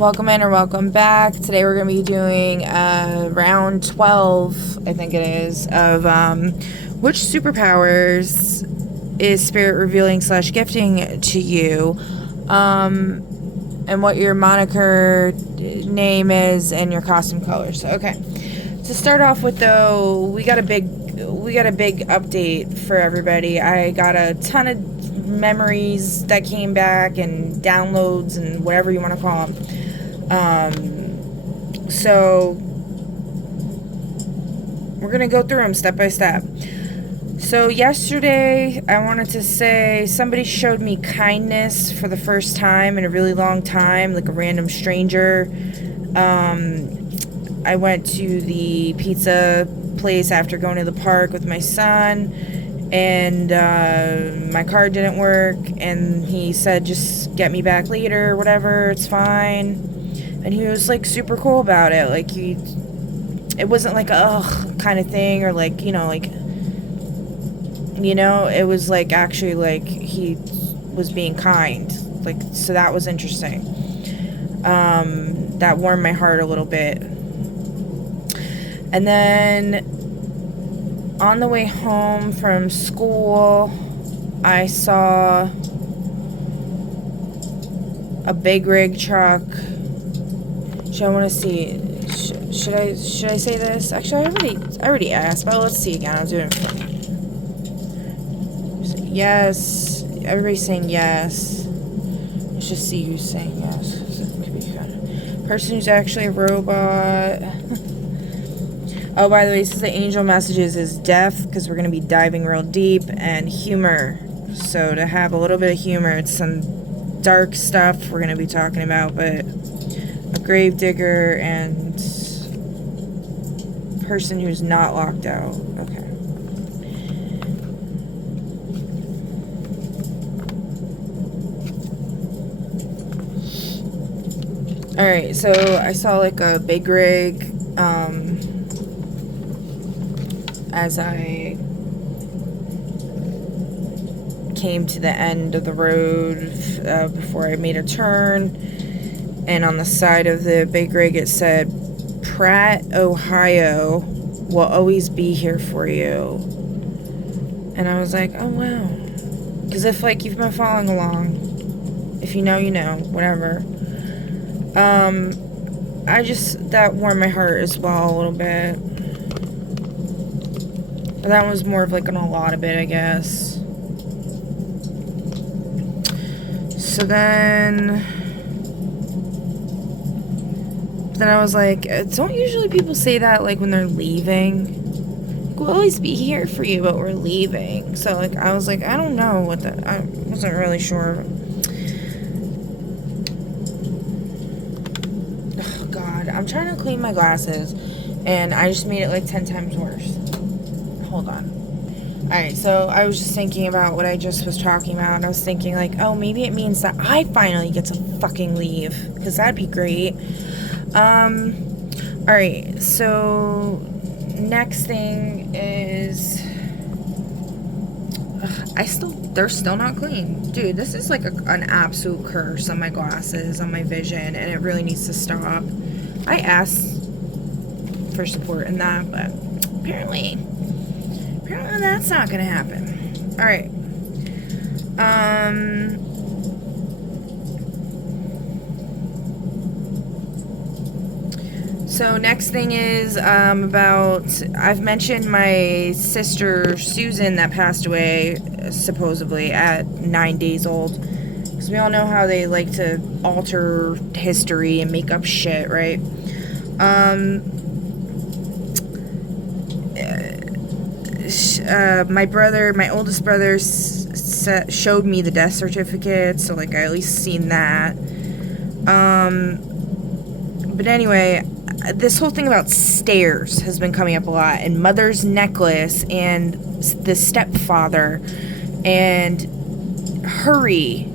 Welcome in or welcome back. Today we're going to be doing round 12, I think it is, of which superpowers is spirit revealing / gifting to you, and what your moniker name is and your costume colors. Okay. To start off with, though, we got a big update for everybody. I got a ton of memories that came back and downloads and whatever you want to call them. So we're gonna go through them step by step. So yesterday, I wanted to say somebody showed me kindness for the first time in a really long time, like a random stranger. I went to the pizza place after going to the park with my son, and my card didn't work, and he said, just get me back later, whatever, it's fine. And he was like super cool about it. Like, it wasn't like a ugh kind of thing, or like, it was like actually like he was being kind. Like, so that was interesting. That warmed my heart a little bit. And then on the way home from school, I saw a big rig truck. I want to see. Should I say this? Actually, I already asked, but let's see again. I was doing it for yes. Everybody's saying yes. Let's just see who's saying yes. It could be fun. Person who's actually a robot. Oh, by the way, this is the angel messages is death, because we're going to be diving real deep, and humor. So to have a little bit of humor, it's some dark stuff we're going to be talking about, but a grave digger and person who's not locked out. Okay. Alright, so I saw like a big rig as I came to the end of the road before I made a turn. And on the side of the big rig, it said, Pratt, Ohio will always be here for you. And I was like, oh, wow. Because if, like, you've been following along, if you know, you know, whatever. That warmed my heart as well a little bit. But that was more of, like, a lot of it, I guess. So then I was like, don't usually people say that, like, when they're leaving? We'll always be here for you, but we're leaving. So, like, I was like, I don't know what that... I wasn't really sure. Oh, God. I'm trying to clean my glasses, and I just made it, like, 10 times worse. Hold on. Alright, so I was just thinking about what I just was talking about, and I was thinking, like, oh, maybe it means that I finally get to fucking leave, because that'd be great. Alright, so next thing is they're still not clean. Dude, this is like an absolute curse on my glasses, on my vision, and it really needs to stop. I asked for support in that, but apparently that's not gonna happen. Alright. So next thing is I've mentioned my sister Susan that passed away supposedly at 9 days old, because we all know how they like to alter history and make up shit, right? My oldest brother showed me the death certificate, so like I at least seen that. But anyway, this whole thing about stairs has been coming up a lot, and Mother's Necklace, and the stepfather, and hurry,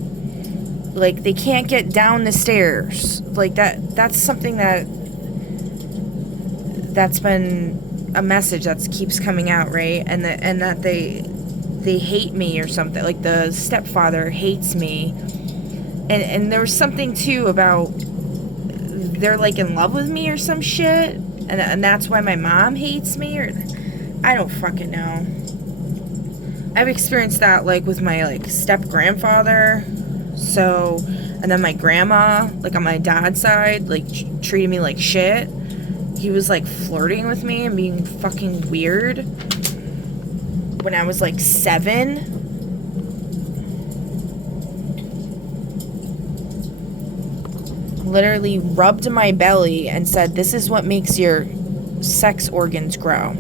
like they can't get down the stairs, like that's something that's been a message that keeps coming out, right? And that they hate me or something, like the stepfather hates me, and there was something too about they're like in love with me or some shit, and that's why my mom hates me, or I don't fucking know. I've experienced that like with my like step grandfather, so, and then my grandma, like on my dad's side, like treated me like shit. He was like flirting with me and being fucking weird when I was like 7. Literally rubbed my belly and said, "This is what makes your sex organs grow."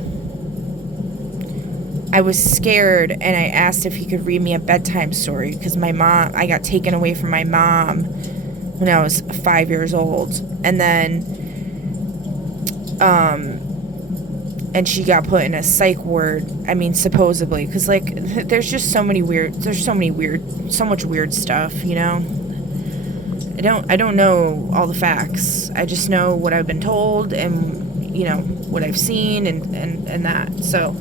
I was scared, and I asked if he could read me a bedtime story because I got taken away from my mom when I was 5 years old, and then and she got put in a psych ward. I mean, supposedly, because like there's just so much weird stuff, you know. I don't know all the facts. I just know what I've been told, and you know what I've seen, and that. So,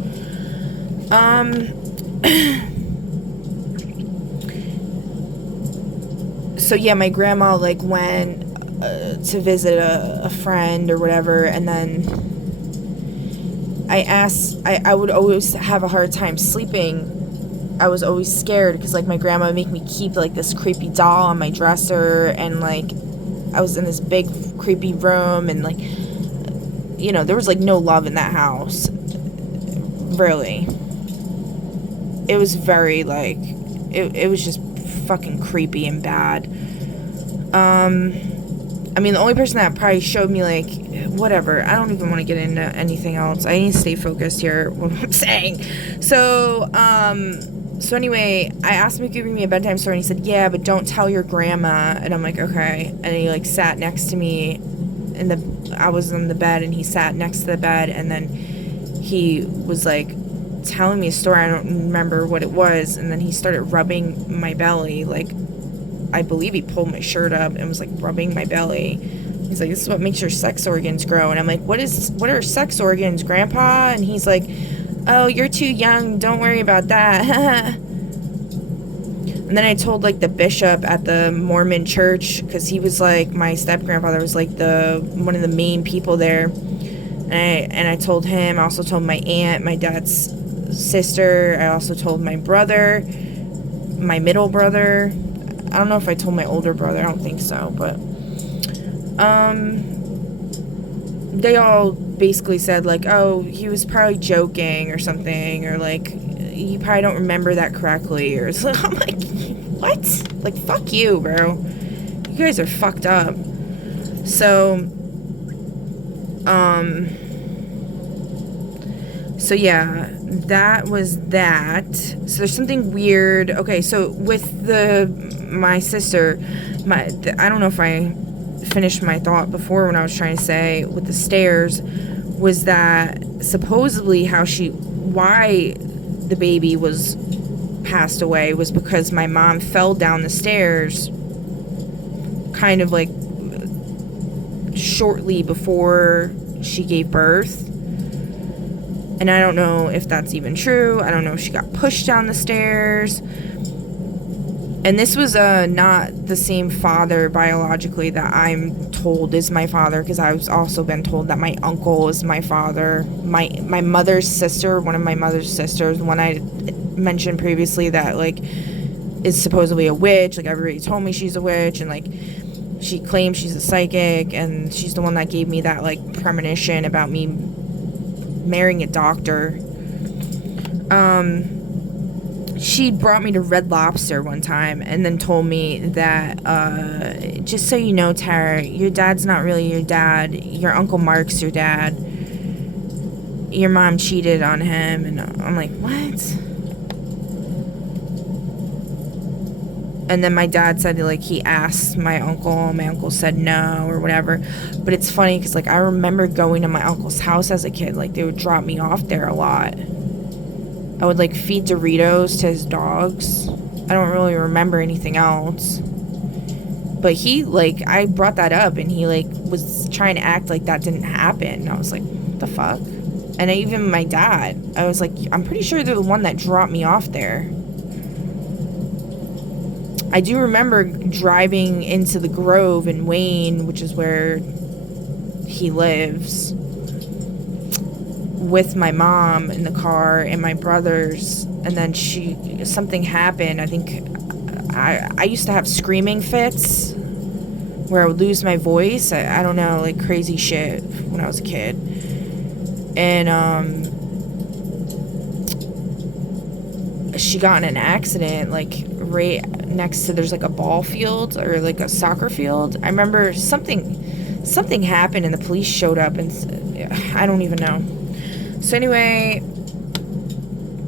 so yeah, my grandma like went to visit a friend or whatever, and then I would always have a hard time sleeping. I was always scared because like my grandma would make me keep like this creepy doll on my dresser, and like I was in this big creepy room, and like, you know, there was like no love in that house, really. It was very like it was just fucking creepy and bad. I mean, the only person that probably showed me like whatever, I don't even want to get into anything else. I need to stay focused here what I'm saying. So anyway, I asked him if he could read me a bedtime story, and he said, "Yeah, but don't tell your grandma." And I'm like, "Okay." And he like sat next to me I was on the bed, and he sat next to the bed, and then he was like telling me a story. I don't remember what it was, and then he started rubbing my belly. Like, I believe he pulled my shirt up and was like rubbing my belly. He's like, "This is what makes your sex organs grow." And I'm like, what are sex organs, Grandpa? And he's like, "Oh, you're too young, don't worry about that." And then I told like the bishop at the Mormon church, because he was like, my step grandfather was like one of the main people there, and I told him. I also told my aunt, my dad's sister. I also told my brother, my middle brother. I don't know if I told my older brother. I don't think so, but they all basically said like, "Oh, he was probably joking or something," or like, "You probably don't remember that correctly," or so. I'm like, what? Like, fuck you, bro. You guys are fucked up. So yeah, that was that. So there's something weird. Okay, so with my sister, I don't know if I finished my thought before when I was trying to say with the stairs, was that supposedly why the baby was passed away was because my mom fell down the stairs kind of like shortly before she gave birth. And I don't know if that's even true. I don't know if she got pushed down the stairs. And this was not the same father biologically that I'm told is my father, because I've also been told that my uncle is my father. My mother's sister, one of my mother's sisters, the one I mentioned previously that like is supposedly a witch. Like, everybody told me she's a witch, and like she claims she's a psychic, and she's the one that gave me that like premonition about me marrying a doctor. She brought me to Red Lobster one time and then told me that, just so you know, Tara, your dad's not really your dad. Your Uncle Mark's your dad. Your mom cheated on him. And I'm like, what? And then my dad said, like, he asked my uncle. My uncle said no or whatever. But it's funny because, like, I remember going to my uncle's house as a kid. Like, they would drop me off there a lot. I would like feed Doritos to his dogs. I don't really remember anything else. But he, like, I brought that up, and he like was trying to act like that didn't happen. And I was like, what the fuck? And even my dad, I was like, I'm pretty sure they're the one that dropped me off there. I do remember driving into the Grove in Wayne, which is where he lives, with my mom in the car and my brothers, and then something happened. I think I used to have screaming fits where I would lose my voice. I don't know, like crazy shit when I was a kid. And she got in an accident, like right next to, there's like a ball field or like a soccer field. I remember something happened and the police showed up, and I don't even know. So anyway,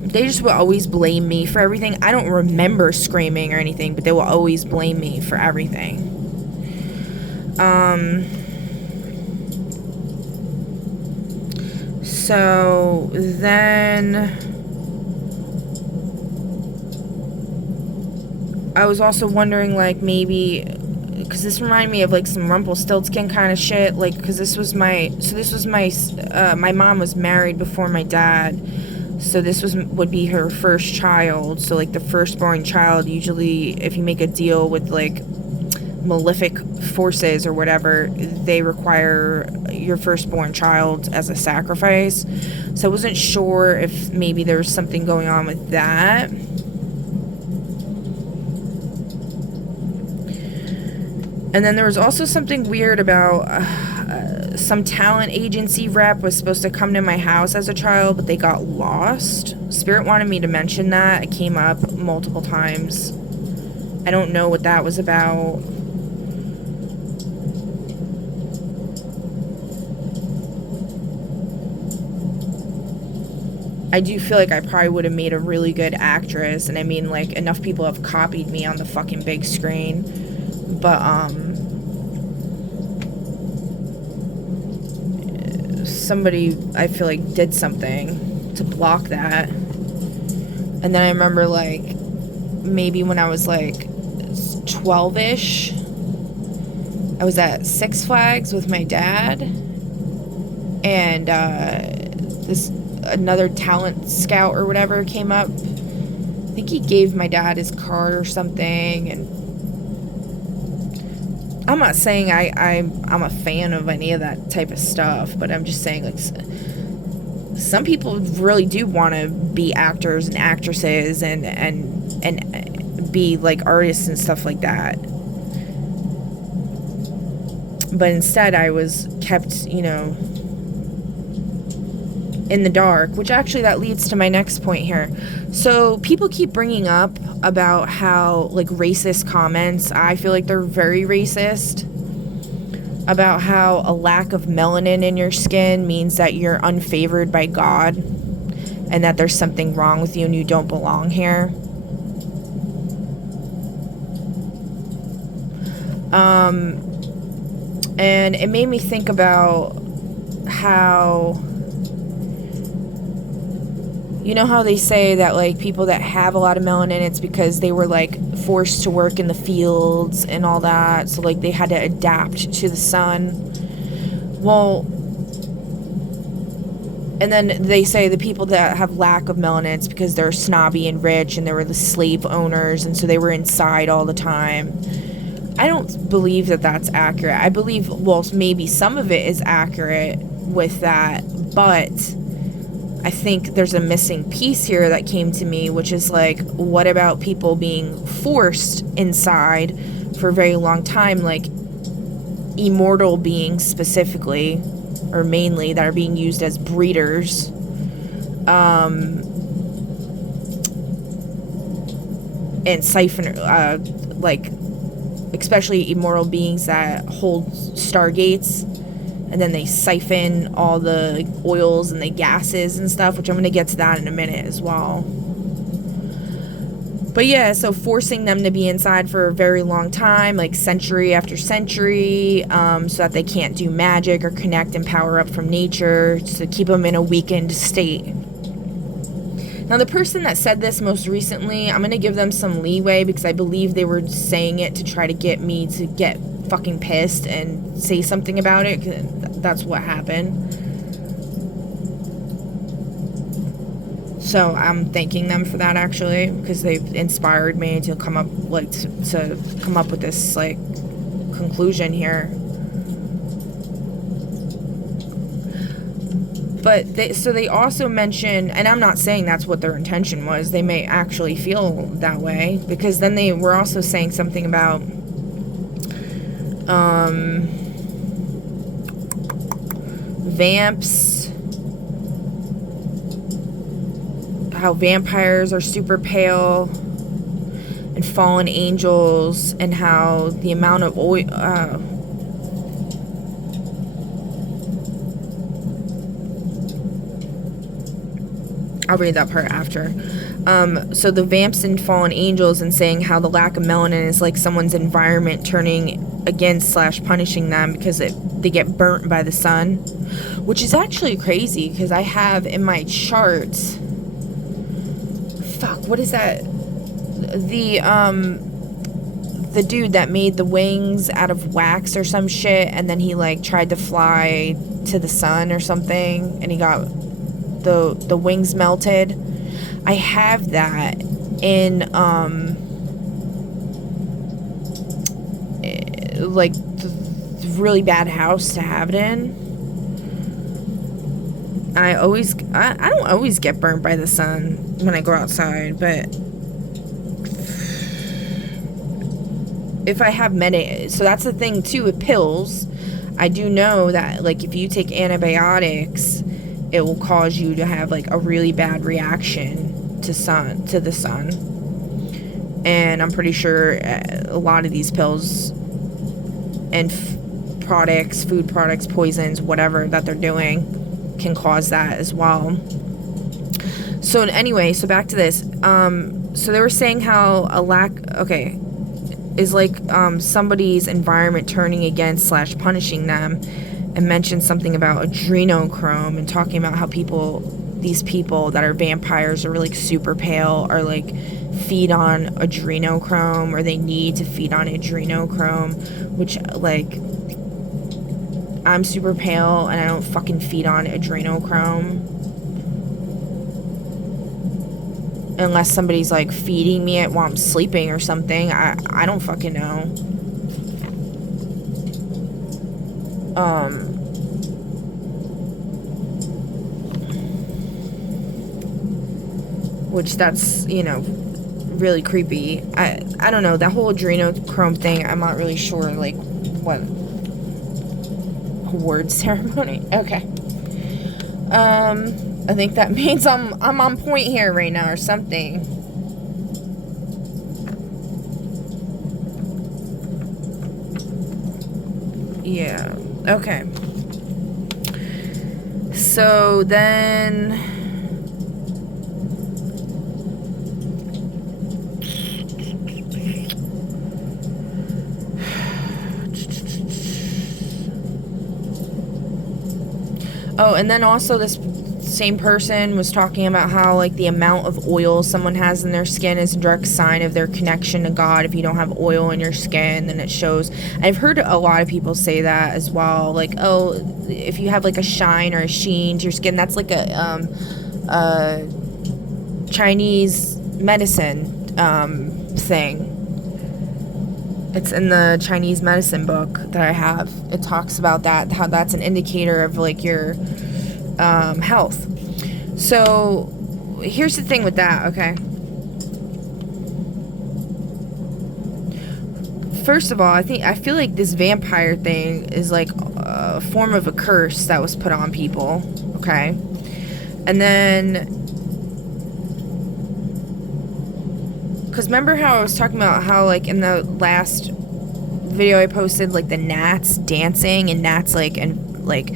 they just would always blame me for everything. I don't remember screaming or anything, but they will always blame me for everything. So then I was also wondering, like, maybe, because this reminded me of like some Rumpelstiltskin kind of shit, like, because my mom was married before my dad, so this would be her first child. So like the firstborn child, usually if you make a deal with like malefic forces or whatever, they require your firstborn child as a sacrifice. So I wasn't sure if maybe there was something going on with that. And then there was also something weird about some talent agency rep was supposed to come to my house as a child, but they got lost. Spirit wanted me to mention that. It came up multiple times. I don't know what that was about. I do feel like I probably would have made a really good actress, and I mean, like, enough people have copied me on the fucking big screen. But somebody, I feel like, did something to block that. And then I remember, like, maybe when I was like 12ish, I was at Six Flags with my dad, and another talent scout or whatever came up. I think he gave my dad his card or something, and I'm not saying I'm a fan of any of that type of stuff, but I'm just saying, like, some people really do want to be actors and actresses and be like artists and stuff like that. But instead I was kept, you know, in the dark, which actually that leads to my next point here. So people keep bringing up about how, like, racist comments, I feel like they're very racist, about how a lack of melanin in your skin means that you're unfavored by God and that there's something wrong with you and you don't belong here. And it made me think about how, you know how they say that, like, people that have a lot of melanin, it's because they were, like, forced to work in the fields and all that, so, like, they had to adapt to the sun. Well, and then they say the people that have lack of melanin, it's because they're snobby and rich and they were the slave owners, and so they were inside all the time. I don't believe that that's accurate. I believe, well, maybe some of it is accurate with that, but I think there's a missing piece here that came to me, which is, like, what about people being forced inside for a very long time, like immortal beings specifically, or mainly, that are being used as breeders, and siphon, like, especially immortal beings that hold stargates, and then they siphon all the oils and the gases and stuff, which I'm going to get to that in a minute as well. But yeah, so forcing them to be inside for a very long time, like century after century, so that they can't do magic or connect and power up from nature, to keep them in a weakened state. Now, the person that said this most recently, I'm going to give them some leeway because I believe they were saying it to try to get me to get fucking pissed and say something about it. That's what happened. So I'm thanking them for that, actually, because they've inspired me to come up, like, to come up with this, like, conclusion here. But they also mention, and I'm not saying that's what their intention was. They may actually feel that way, because then they were also saying something about, vamps, how vampires are super pale, and fallen angels, and how the amount of oil, I'll read that part after. So the vamps and fallen angels, and saying how the lack of melanin is like someone's environment turning against / punishing them because they get burnt by the sun, which is actually crazy, because I have in my charts, what is that? The dude that made the wings out of wax or some shit, and then he like tried to fly to the sun or something, and he got the wings melted. I have that in like the really bad house to have it in. I don't always get burnt by the sun when I go outside, but if I have so that's the thing too with pills. I do know that, like, if you take antibiotics, it will cause you to have like a really bad reaction to the sun. And I'm pretty sure a lot of these pills and food products, poisons, whatever that they're doing, can cause that as well. So anyway, so back to this. So they were saying how a lack, is like somebody's environment turning against / punishing them, and mentioned something about adrenochrome, and talking about how these people that are vampires are like super pale, or like feed on adrenochrome, or they need to feed on adrenochrome, which, like, I'm super pale and I don't fucking feed on adrenochrome unless somebody's like feeding me it while I'm sleeping or something. I don't fucking know. Which that's, really creepy. I don't know, that whole adrenochrome thing, I'm not really sure like what word ceremony. Okay. I think that means I'm on point here right now or something. Yeah. Okay. So then and then also this same person was talking about how, like, the amount of oil someone has in their skin is a direct sign of their connection to God. If you don't have oil in your skin, then it shows. I've heard a lot of people say that as well. Like, oh, if you have, like, a shine or a sheen to your skin, that's like a Chinese medicine thing. It's in the Chinese medicine book that I have. It talks about that, how that's an indicator of, like, your health. So here's the thing with that, okay? First of all, I feel like this vampire thing is like a form of a curse that was put on people, okay? And then, because remember how I was talking about how, like, in the last video I posted, like, the gnats dancing, and gnats, like, and, like,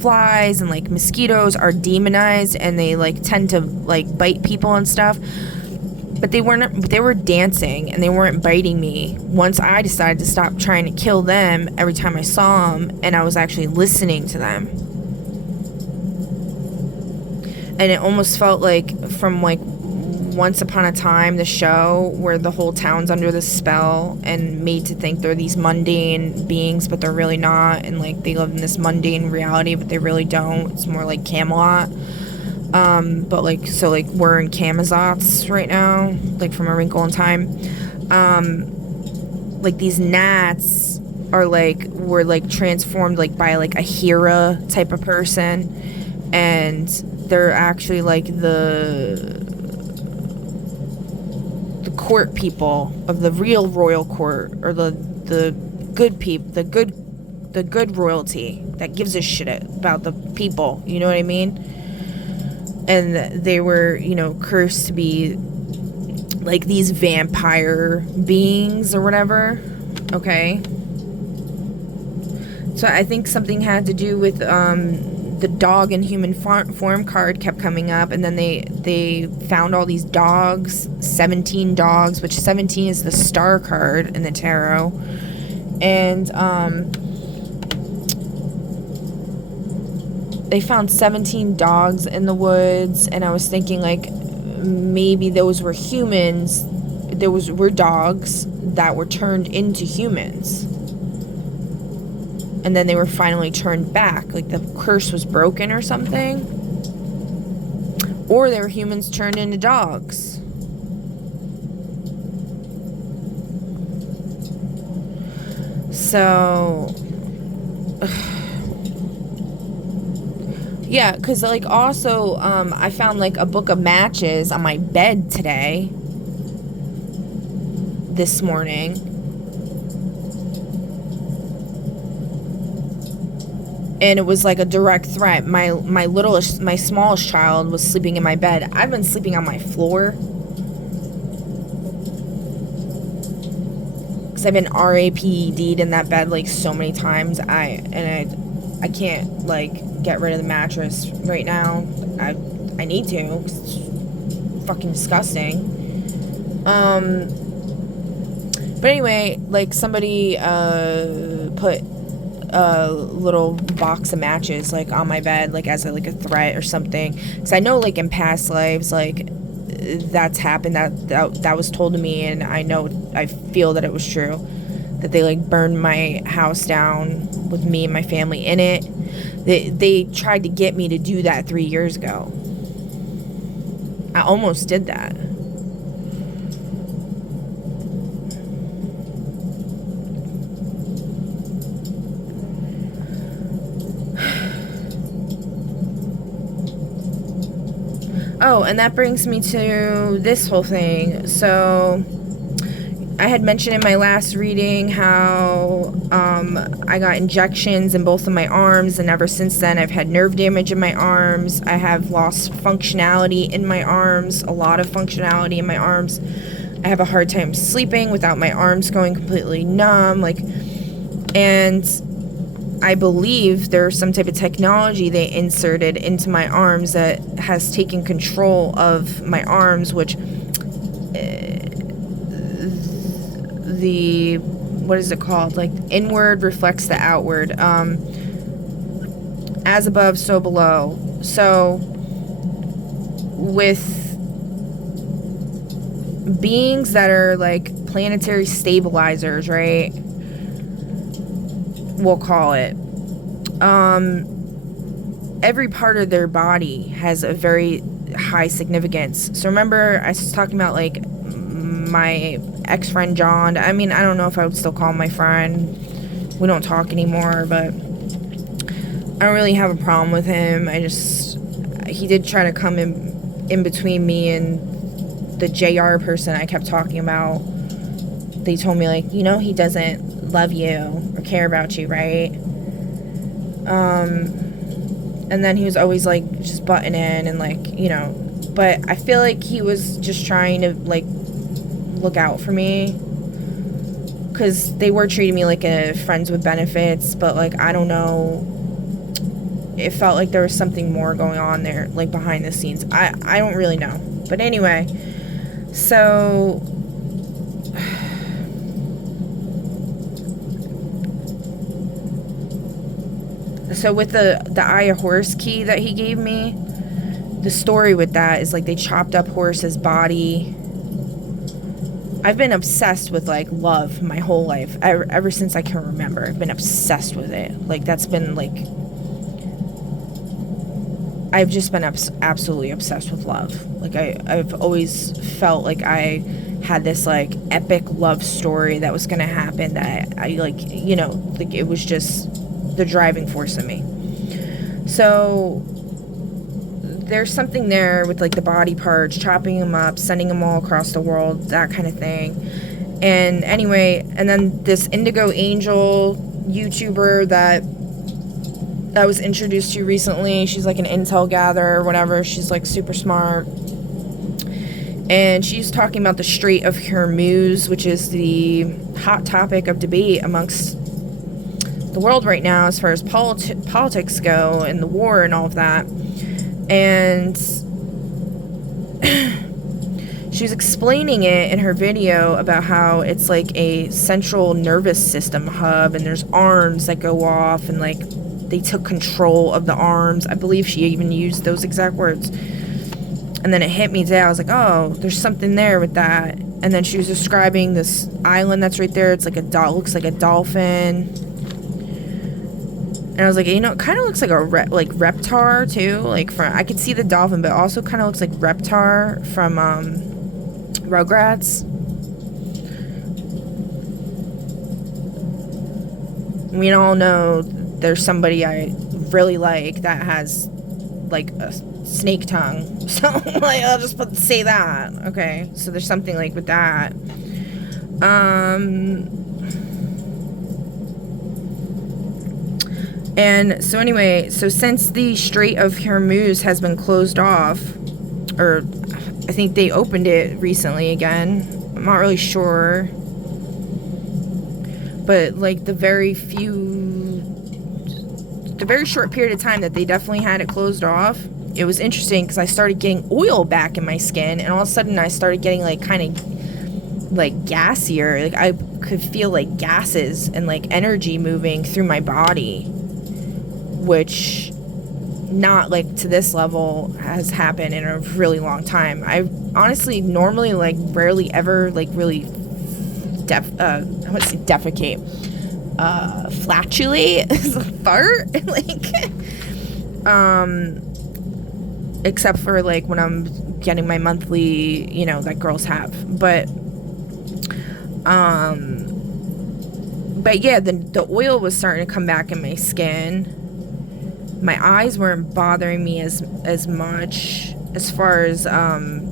flies and, like, mosquitoes are demonized, and they, like, tend to, like, bite people and stuff. But they were dancing, and they weren't biting me once I decided to stop trying to kill them every time I saw them, and I was actually listening to them. And it almost felt like from, like, Once Upon a Time, the show, where the whole town's under this spell and made to think they're these mundane beings, but they're really not, and, like, they live in this mundane reality, but they really don't. It's more like Camelot. But like, so like we're in Camazotz right now, like from A Wrinkle in Time. Like these gnats are like, were like transformed like by like a Hera type of person, and they're actually like the court people of the real royal court, or the good people, the good royalty that gives a shit about the people, you know what I mean? And they were, you know, cursed to be like these vampire beings or whatever. Okay, so I think something had to do with the dog in human form card kept coming up, and then they found all these dogs, 17 dogs, which 17 is the star card in the tarot. And they found 17 dogs in the woods, and I was thinking like maybe those were humans. Were dogs that were turned into humans, and then they were finally turned back, like the curse was broken or something. Or they were humans turned into dogs. So yeah, because like also I found like a book of matches on my bed this morning. And it was like a direct threat. My smallest child was sleeping in my bed. I've been sleeping on my floor because I've been RAPD'd in that bed like so many times. I can't like get rid of the mattress right now. I need to. It's fucking disgusting. But anyway, like somebody put a little box of matches like on my bed, like as a threat or something, because I know like in past lives like that's happened, that was told to me, and I feel that it was true, that they like burned my house down with me and my family in it. They tried to get me to do that 3 years ago. I almost did that. Oh, and that brings me to this whole thing. So, I had mentioned in my last reading how I got injections in both of my arms, and ever since then I've had nerve damage in my arms. I have lost functionality in my arms, a lot of functionality in my arms. I have a hard time sleeping without my arms going completely numb, and I believe there's some type of technology they inserted into my arms that has taken control of my arms, which what is it called? Like, inward reflects the outward. As above, so below. So, with beings that are like planetary stabilizers, right? We'll call it. Every part of their body has a very high significance. So remember, I was talking about like my ex-friend John. I mean, I don't know if I would still call him my friend. We don't talk anymore, but I don't really have a problem with him. He did try to come in between me and the JR person I kept talking about. They told me like, you know, he doesn't love you or care about you, right? And then he was always like just butting in and like, you know, but I feel like he was just trying to like look out for me, because they were treating me like a friends with benefits, but like I don't know, it felt like there was something more going on there, like behind the scenes. I don't really know, but anyway, so with the Eye of Horus key that he gave me, the story with that is like they chopped up Horus's body. I've been obsessed with like love my whole life, ever since I can remember. I've been obsessed with it. Like that's been like I've just been absolutely obsessed with love. Like, I've always felt like I had this, like, epic love story that was gonna happen, that I like, you know, like, it was just the driving force in me. So there's something there with, like, the body parts, chopping them up, sending them all across the world, that kind of thing. And anyway, and then this Indigo Angel YouTuber that I was introduced to recently, she's like an intel gatherer or whatever, she's like super smart, and she's talking about the Strait of Hormuz, which is the hot topic of debate amongst the world right now as far as politics go, and the war and all of that. And she was explaining it in her video about how it's like a central nervous system hub, and there's arms that go off, and like they took control of the arms. I believe she even used those exact words. And then it hit me today. I was like, oh, there's something there with that. And then she was describing this island that's right there. It's like looks like a dolphin. And I was like, you know, it kind of looks like Reptar too. Like, I could see the dolphin, but it also kind of looks like Reptar from Rugrats. We all know there's somebody I really like that has like a snake tongue. So like, I'll just say that. Okay, so there's something like with that. And so anyway, so since the Strait of Hormuz has been closed off, or I think they opened it recently again, I'm not really sure, but like the very short period of time that they definitely had it closed off, it was interesting because I started getting oil back in my skin, and all of a sudden I started getting like kind of like gassier. Like, I could feel like gases and like energy moving through my body, which not like to this level has happened in a really long time. I honestly normally like rarely ever like really defecate, flatulate, fart, like, except for like when I'm getting my monthly, you know, that girls have, but yeah, the oil was starting to come back in my skin. My eyes weren't bothering me as much, as far as I've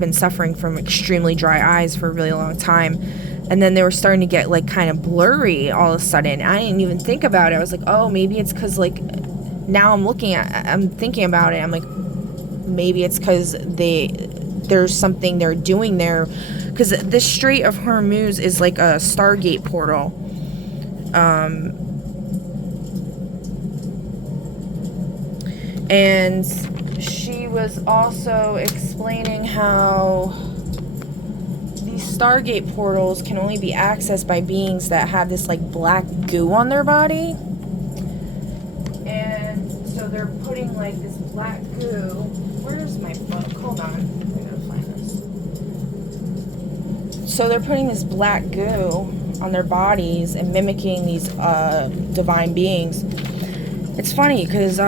been suffering from extremely dry eyes for a really long time, and then they were starting to get like kind of blurry all of a sudden. I didn't even think about it. I was like, oh, maybe it's because like now I'm thinking about it. I'm like, maybe it's because there's something they're doing there, because the Strait of Hormuz is like a Stargate portal. And she was also explaining how these Stargate portals can only be accessed by beings that have this like black goo on their body. And so they're putting like this black goo. Where's my book? Hold on. I gotta find this. So they're putting this black goo on their bodies and mimicking these divine beings. It's funny because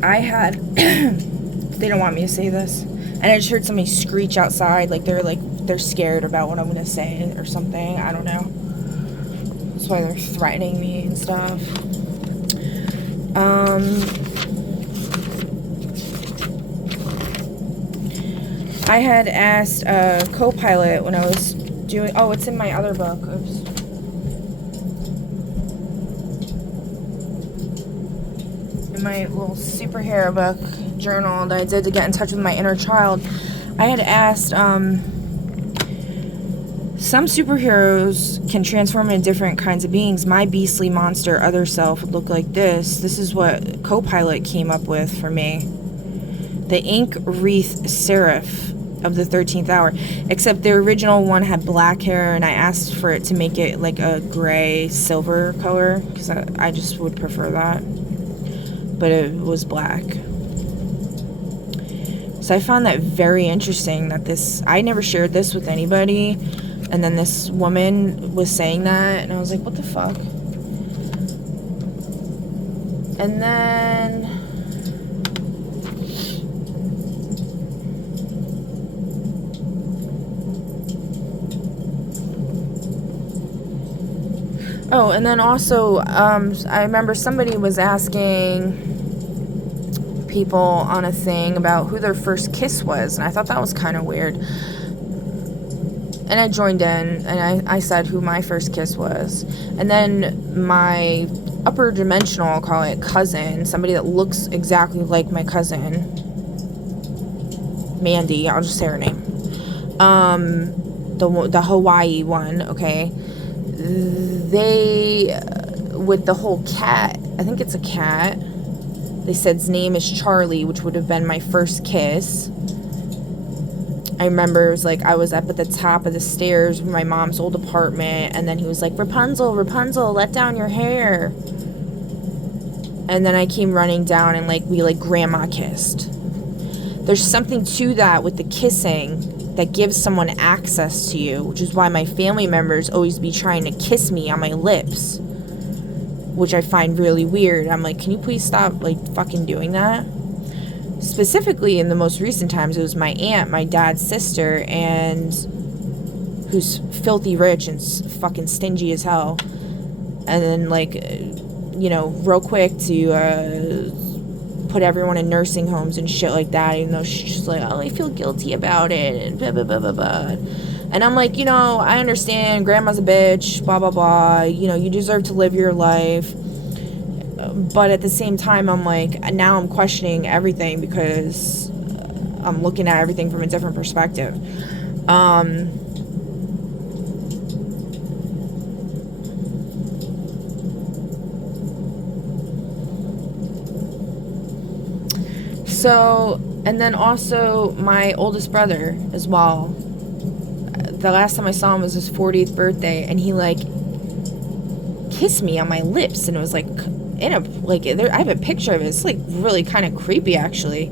I had they don't want me to say this, and I just heard somebody screech outside, like they're scared about what I'm gonna say or something. I don't know. That's why they're threatening me and stuff. I had asked Copilot when I was doing, oh, it's in my other book. Oops. My little superhero book journal that I did to get in touch with my inner child, I had asked, some superheroes can transform into different kinds of beings. My beastly monster other self would look like this. This is what Copilot came up with for me. The Ink Wreath Seraph of the 13th Hour. Except the original one had black hair, and I asked for it to make it like a gray silver color, because I just would prefer that. But it was black. So I found that very interesting, that I never shared this with anybody, and then this woman was saying that, and I was like, what the fuck? And then oh, and then also, I remember somebody was asking people on a thing about who their first kiss was, and I thought that was kind of weird. And I joined in, and I said who my first kiss was. And then my upper dimensional, I'll call it, cousin, somebody that looks exactly like my cousin, Mandy, I'll just say her name, the Hawaii one, okay, they, with the whole cat, I think it's a cat, they said his name is Charlie, which would have been my first kiss. I remember it was like I was up at the top of the stairs of my mom's old apartment, and then he was like, Rapunzel, Rapunzel, let down your hair. And then I came running down, and like we like grandma kissed. There's something to that with the kissing that gives someone access to you, which is why my family members always be trying to kiss me on my lips, which I find really weird. I'm like, can you please stop like fucking doing that? Specifically in the most recent times, it was my aunt, my dad's sister, and who's filthy rich and fucking stingy as hell. And then like, you know, real quick to put everyone in nursing homes and shit like that, even though she's like, oh, I feel guilty about it, and blah, blah, blah, blah, blah. And I'm like, you know, I understand, grandma's a bitch, blah, blah, blah, you know, you deserve to live your life. But at the same time, I'm like, now I'm questioning everything because I'm looking at everything from a different perspective. So, and then also my oldest brother as well. The last time I saw him was his 40th birthday, and he like kissed me on my lips, and it was like in a like there, I have a picture of it. It's like really kind of creepy actually.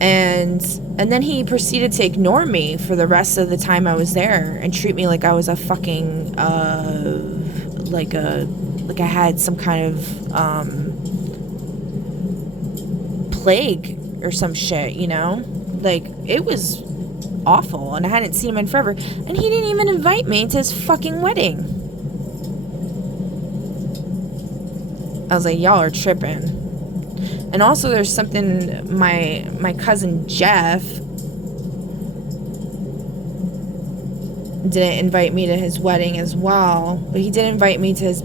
And then he proceeded to ignore me for the rest of the time I was there and treat me like I was a fucking like I had some kind of plague or some shit, you know? Like it was awful, and I hadn't seen him in forever, and he didn't even invite me to his fucking wedding. I was like, y'all are tripping. And also there's something, my cousin Jeff didn't invite me to his wedding as well, but he did invite me to his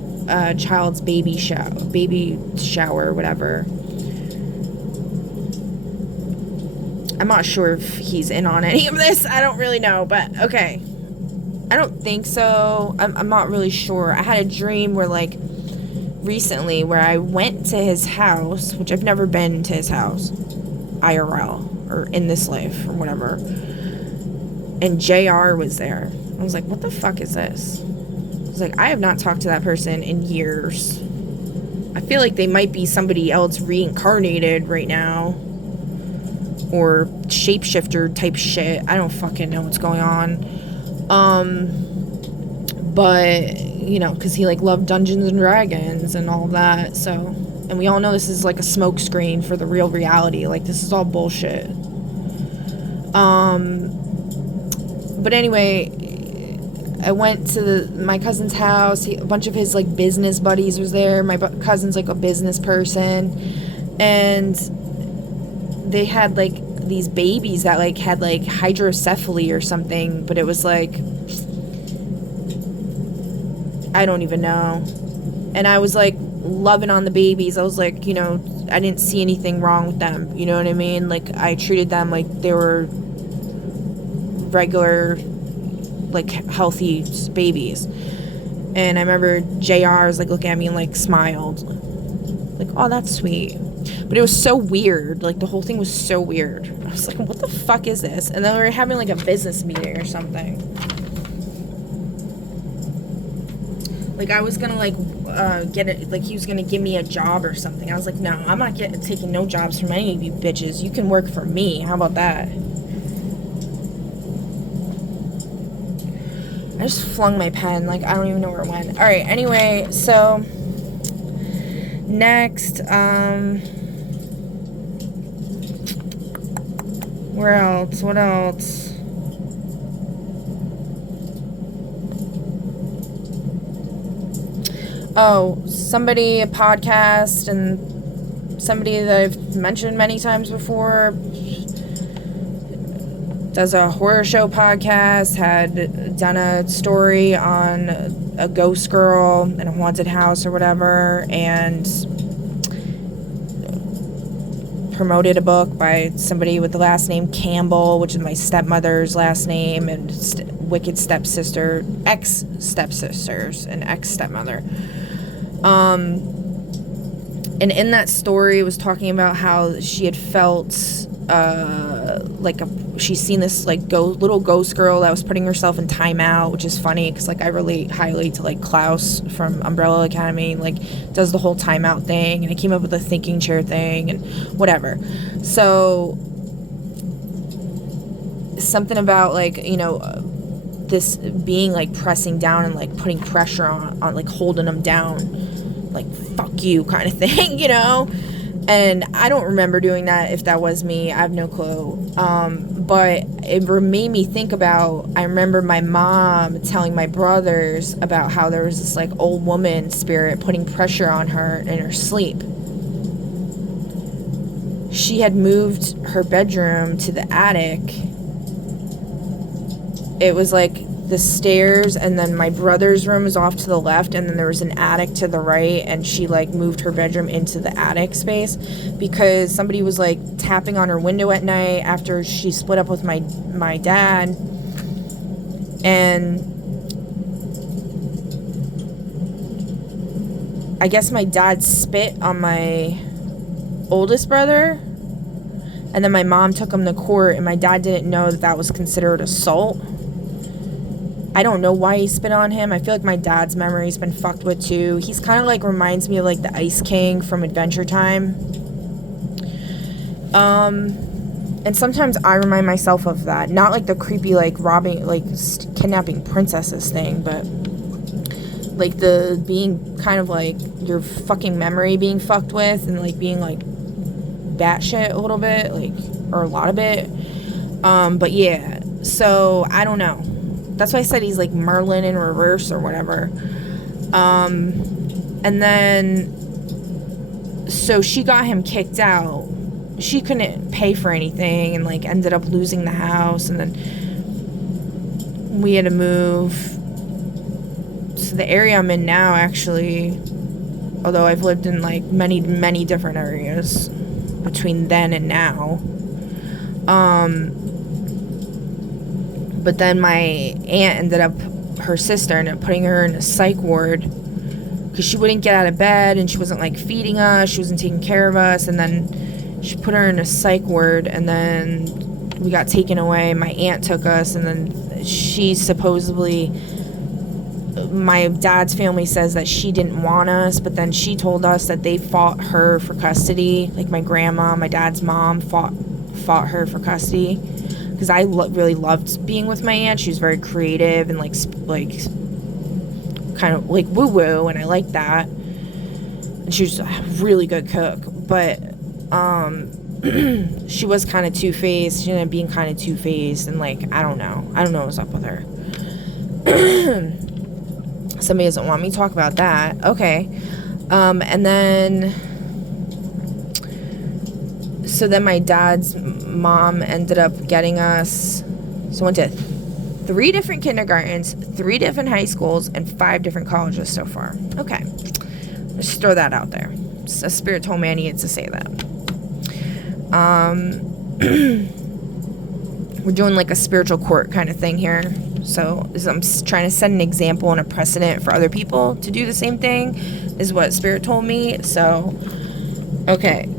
child's baby shower, whatever. I'm not sure if he's in on any of this. I don't really know, but okay. I don't think so. I'm not really sure. I had a dream where like recently where I went to his house, which I've never been to his house, IRL, or in this life, or whatever, and JR was there. I was like, what the fuck is this? I was like, I have not talked to that person in years. I feel like they might be somebody else reincarnated right now, or shapeshifter type shit. I don't fucking know what's going on. But you know, because he like loved Dungeons and Dragons and all of that, so, and we all know this is like a smoke screen for the real reality, like this is all bullshit. But anyway, I went to my cousin's house. A bunch of his like business buddies was there. My cousin's like a business person, and they had like these babies that like had like hydrocephaly or something, but it was like, I don't even know. And I was like loving on the babies. I was like, you know, I didn't see anything wrong with them, you know what I mean? Like I treated them like they were regular, like healthy babies. And I remember JR was like looking at me and like smiled, like, oh, that's sweet. But it was so weird. Like the whole thing was so weird. I was like, what the fuck is this? And then we were having like a business meeting or something. Like I was gonna like get it, like he was gonna give me a job or something. I was like, no, I'm not taking no jobs from any of you bitches. You can work for me. How about that? I just flung my pen. Like I don't even know where it went. All right. Anyway, so Next, where else? What else? Oh, a podcast, and somebody that I've mentioned many times before, does a horror show podcast, had done a story on a ghost girl in a haunted house or whatever, and promoted a book by somebody with the last name Campbell, which is my stepmother's last name, and wicked stepsister, ex-stepsisters, and ex-stepmother. And in that story, it was talking about how she had felt she's seen this little ghost girl that was putting herself in timeout, which is funny because I relate highly to Klaus from Umbrella Academy, does the whole timeout thing, and it came up with a thinking chair thing and whatever. So something about this being pressing down and putting pressure on holding them down, fuck you kind of thing, And I don't remember doing that. If that was me, I have no clue. But it made me think about, I remember my mom telling my brothers about how there was this old woman spirit putting pressure on her in her sleep. She had moved her bedroom to the attic. It was the stairs, and then my brother's room was off to the left, and then there was an attic to the right, and she moved her bedroom into the attic space because somebody was tapping on her window at night after she split up with my dad, and I guess my dad spit on my oldest brother, and then my mom took him to court, and my dad didn't know that was considered assault. I don't know why he spit on him. I feel my dad's memory's been fucked with too. He's kind of reminds me of the Ice King from Adventure Time. And sometimes I remind myself of that. Not the creepy robbing, kidnapping princesses thing, but the being kind of your fucking memory being fucked with, and being batshit a little bit, or a lot of it. But yeah, so I don't know. That's why I said he's Merlin in reverse or whatever. And then, so she got him kicked out. She couldn't pay for anything, and ended up losing the house, and then we had to move to the area I'm in now, actually, although I've lived in many different areas between then and now. But then my aunt her sister ended up putting her in a psych ward because she wouldn't get out of bed, and she wasn't feeding us, she wasn't taking care of us, and then she put her in a psych ward, and then we got taken away. My aunt took us, and then she supposedly, my dad's family says that she didn't want us, but then she told us that they fought her for custody. My grandma, my dad's mom, fought her for custody. Because I really loved being with my aunt. She was very creative and kind of woo-woo, and I liked that. And she was a really good cook, but she was kind of two-faced. She ended up being kind of two-faced, and I don't know what's up with her. Somebody doesn't want me to talk about that. Okay. And then, so then my dad's mom ended up getting us, so went to 3 different kindergartens, 3 different high schools, and 5 different colleges so far. Okay. Just throw that out there. A spirit told me I needed to say that. We're doing a spiritual court kind of thing here. So I'm trying to set an example and a precedent for other people to do the same thing, is what spirit told me. So, okay.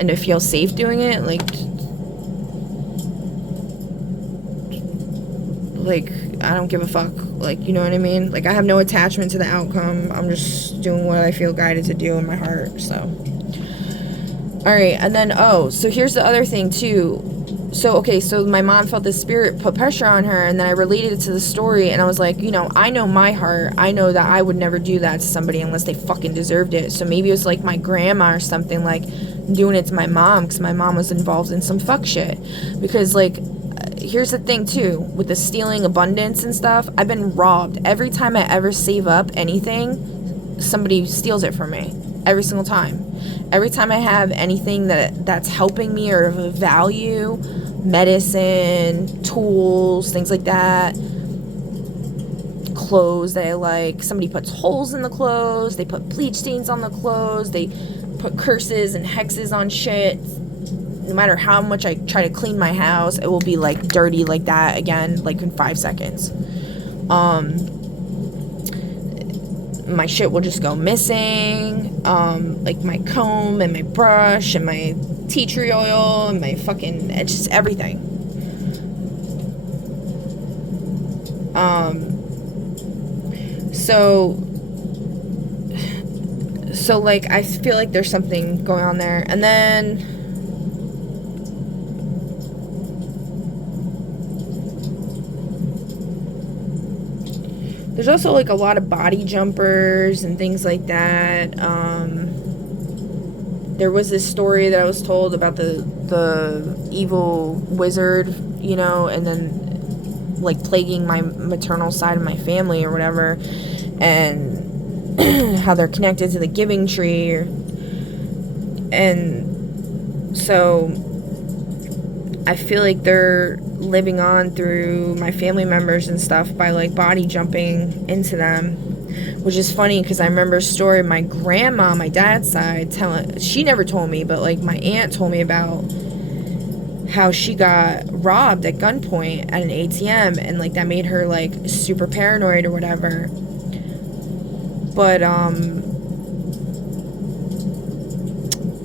And to feel safe doing it, I don't give a fuck, you know what I mean? I have no attachment to the outcome. I'm just doing what I feel guided to do in my heart, so. Alright, and then, so here's the other thing, too. So my mom felt this spirit put pressure on her, and then I related it to the story, and I was like, I know my heart. I know that I would never do that to somebody unless they fucking deserved it. So maybe it was like my grandma or something, like doing it to my mom, because my mom was involved in some fuck shit. Because, like, here's the thing too, with the stealing abundance and stuff, I've been robbed. Every time I ever save up anything, somebody steals it from me. Every single time. Every time I have anything that's helping me or of value, medicine, tools, things like that, clothes that I like, somebody puts holes in the clothes, they put bleach stains on the clothes, they put curses and hexes on shit. No matter how much I try to clean my house, it will be like dirty like that again, like in 5 seconds. My shit will just go missing. Like my comb and my brush and my tea tree oil and my fucking, it's just everything. So like I feel like there's something going on there. And then there's also like a lot of body jumpers and things like that. There was this story that I was told about the evil wizard, and then like plaguing my maternal side of my family or whatever, and how they're connected to the giving tree. And so I feel like they're living on through my family members and stuff by like body jumping into them, which is funny because I remember a story my grandma, my dad's side, she never told me, but like my aunt told me about how she got robbed at gunpoint at an ATM, and like that made her like super paranoid or whatever. But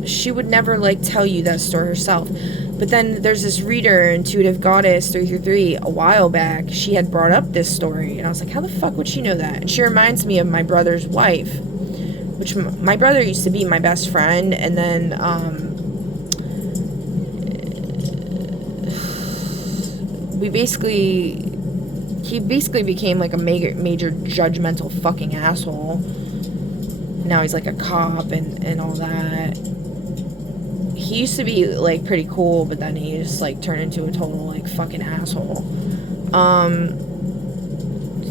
she would never like tell you that story herself. But then there's this reader, Intuitive Goddess 333, a while back. She had brought up this story, and I was like, how the fuck would she know that? And she reminds me of my brother's wife, which my brother used to be my best friend, and then he basically became like a major judgmental fucking asshole. Now he's like a cop and all that. He used to be like pretty cool, but then he just like turned into a total like fucking asshole.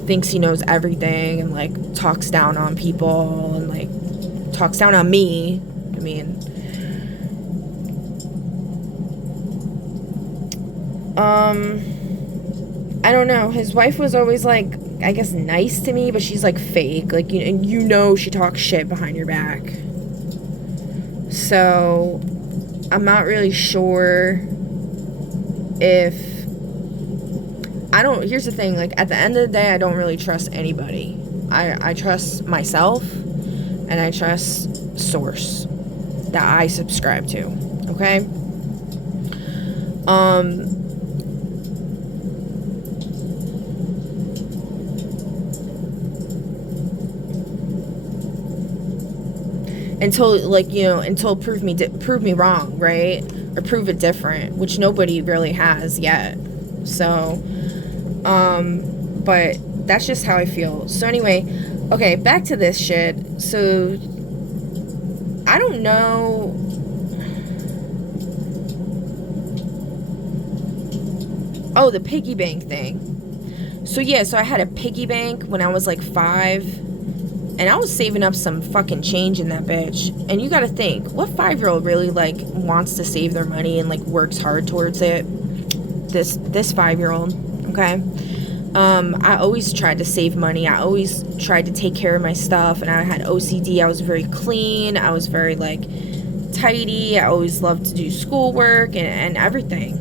Thinks he knows everything and like talks down on people and like talks down on me. I mean, I don't know. His wife was always like, I guess, nice to me, but she's like fake. Like, and she talks shit behind your back. So I'm not really sure if here's the thing, like at the end of the day, I don't really trust anybody. I trust myself, and I trust source that I subscribe to. Okay? Until prove me wrong, right? Or prove it different, which nobody really has yet. So, but that's just how I feel. So anyway, okay, back to this shit. So, I don't know. Oh, the piggy bank thing. So yeah, so I had a piggy bank when I was like 5. And I was saving up some fucking change in that bitch. And you gotta think, what 5-year-old really, like, wants to save their money and, like, works hard towards it? This 5-year-old, okay? I always tried to save money. I always tried to take care of my stuff. And I had OCD. I was very clean. I was very, like, tidy. I always loved to do schoolwork and everything.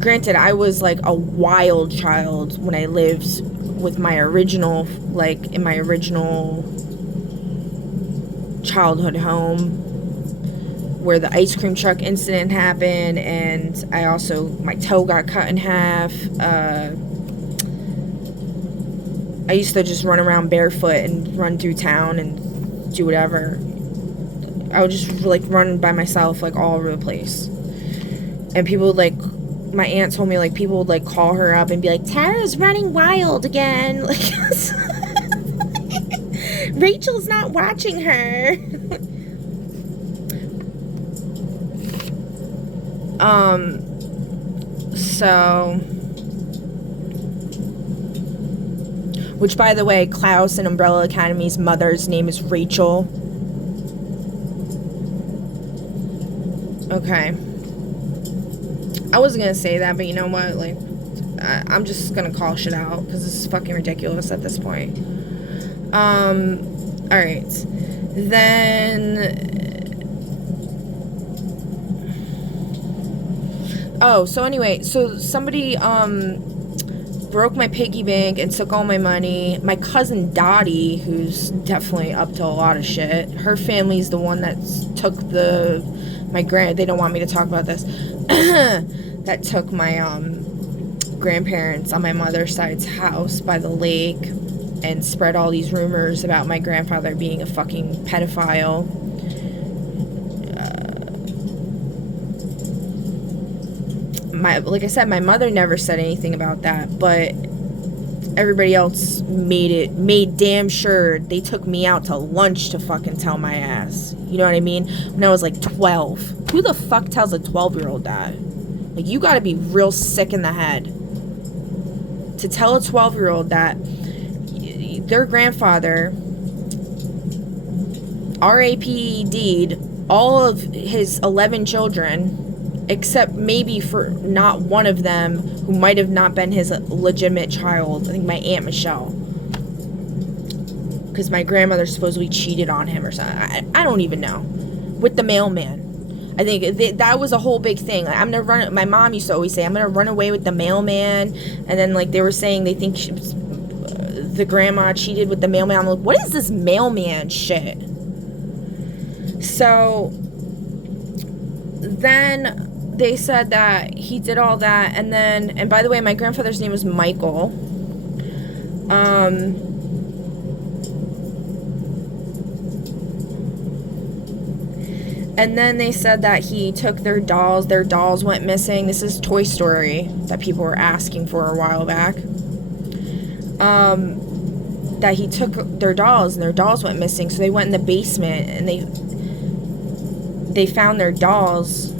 Granted, I was like a wild child when I lived with my original, like in my original childhood home, where the ice cream truck incident happened, and my toe got cut in half. I used to just run around barefoot and run through town and do whatever. I would just like run by myself like all over the place. And people would like, my aunt told me like people would like call her up and be like, Tara's running wild again. Like, Rachel's not watching her. So, which by the way, Klaus and Umbrella Academy's mother's name is Rachel. Okay. I wasn't gonna say that, but you know what? Like, I'm just gonna call shit out because this is fucking ridiculous at this point. Alright. Then. Oh, so anyway, so somebody, broke my piggy bank and took all my money. My cousin Dottie, who's definitely up to a lot of shit, her family's the one that took they don't want me to talk about this, that took my, grandparents on my mother's side's house by the lake and spread all these rumors about my grandfather being a fucking pedophile. Like I said, my mother never said anything about that, but everybody else made damn sure they took me out to lunch to fucking tell my ass. You know what I mean? When I was like 12. Who the fuck tells a 12-year-old that? Like, you gotta be real sick in the head to tell a 12-year-old that their grandfather RAPD'd all of his 11 children, except maybe for not one of them who might have not been his legitimate child. I think my Aunt Michelle. Because my grandmother supposedly cheated on him or something. I don't even know. With the mailman. I think that was a whole big thing. Like, I'm gonna run. My mom used to always say, I'm gonna run away with the mailman. And then like they were saying they think the grandma cheated with the mailman. I'm like, what is this mailman shit? So then they said that he did all that, and by the way, my grandfather's name was Michael. And then they said that he took their dolls went missing. This is Toy Story that people were asking for a while back. That he took their dolls and their dolls went missing, so they went in the basement and they found their dolls.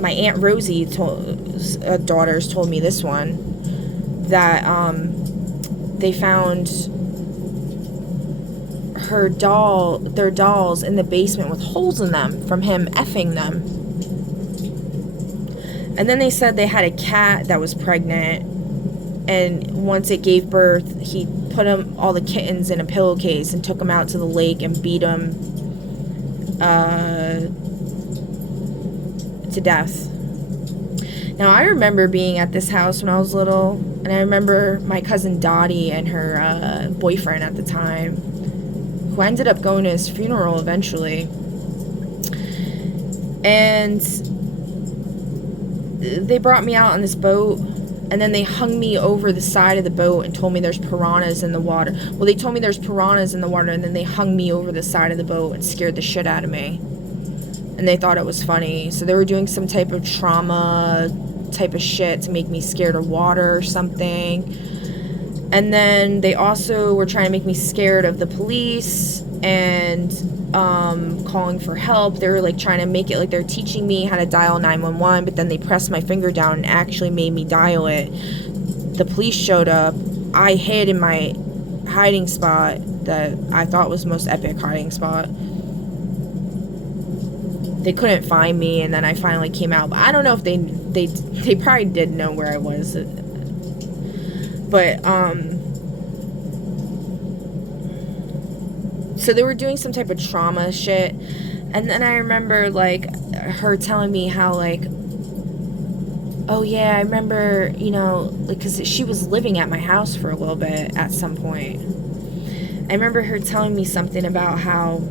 My Aunt Rosie daughters told me this one, that they found their dolls in the basement with holes in them from him effing them. And then they said they had a cat that was pregnant, and once it gave birth, he put all the kittens in a pillowcase and took them out to the lake and beat them to death. Now, I remember being at this house when I was little, and I remember my cousin Dottie and her boyfriend at the time, who ended up going to his funeral eventually. And they brought me out on this boat, and then they hung me over the side of the boat and told me there's piranhas in the water. Well, they told me there's piranhas in the water, and then they hung me over the side of the boat and scared the shit out of me. And they thought it was funny. So they were doing some type of trauma type of shit to make me scared of water or something. And then they also were trying to make me scared of the police and calling for help. They were like trying to make it like they're teaching me how to dial 911, but then they pressed my finger down and actually made me dial it. The police showed up. I hid in my hiding spot that I thought was the most epic hiding spot. They couldn't find me, and then I finally came out. But I don't know if they probably did know where I was. But so they were doing some type of trauma shit, and then I remember like her telling me how like, oh yeah, I remember, you know, like, because she was living at my house for a little bit at some point. I remember her telling me something about how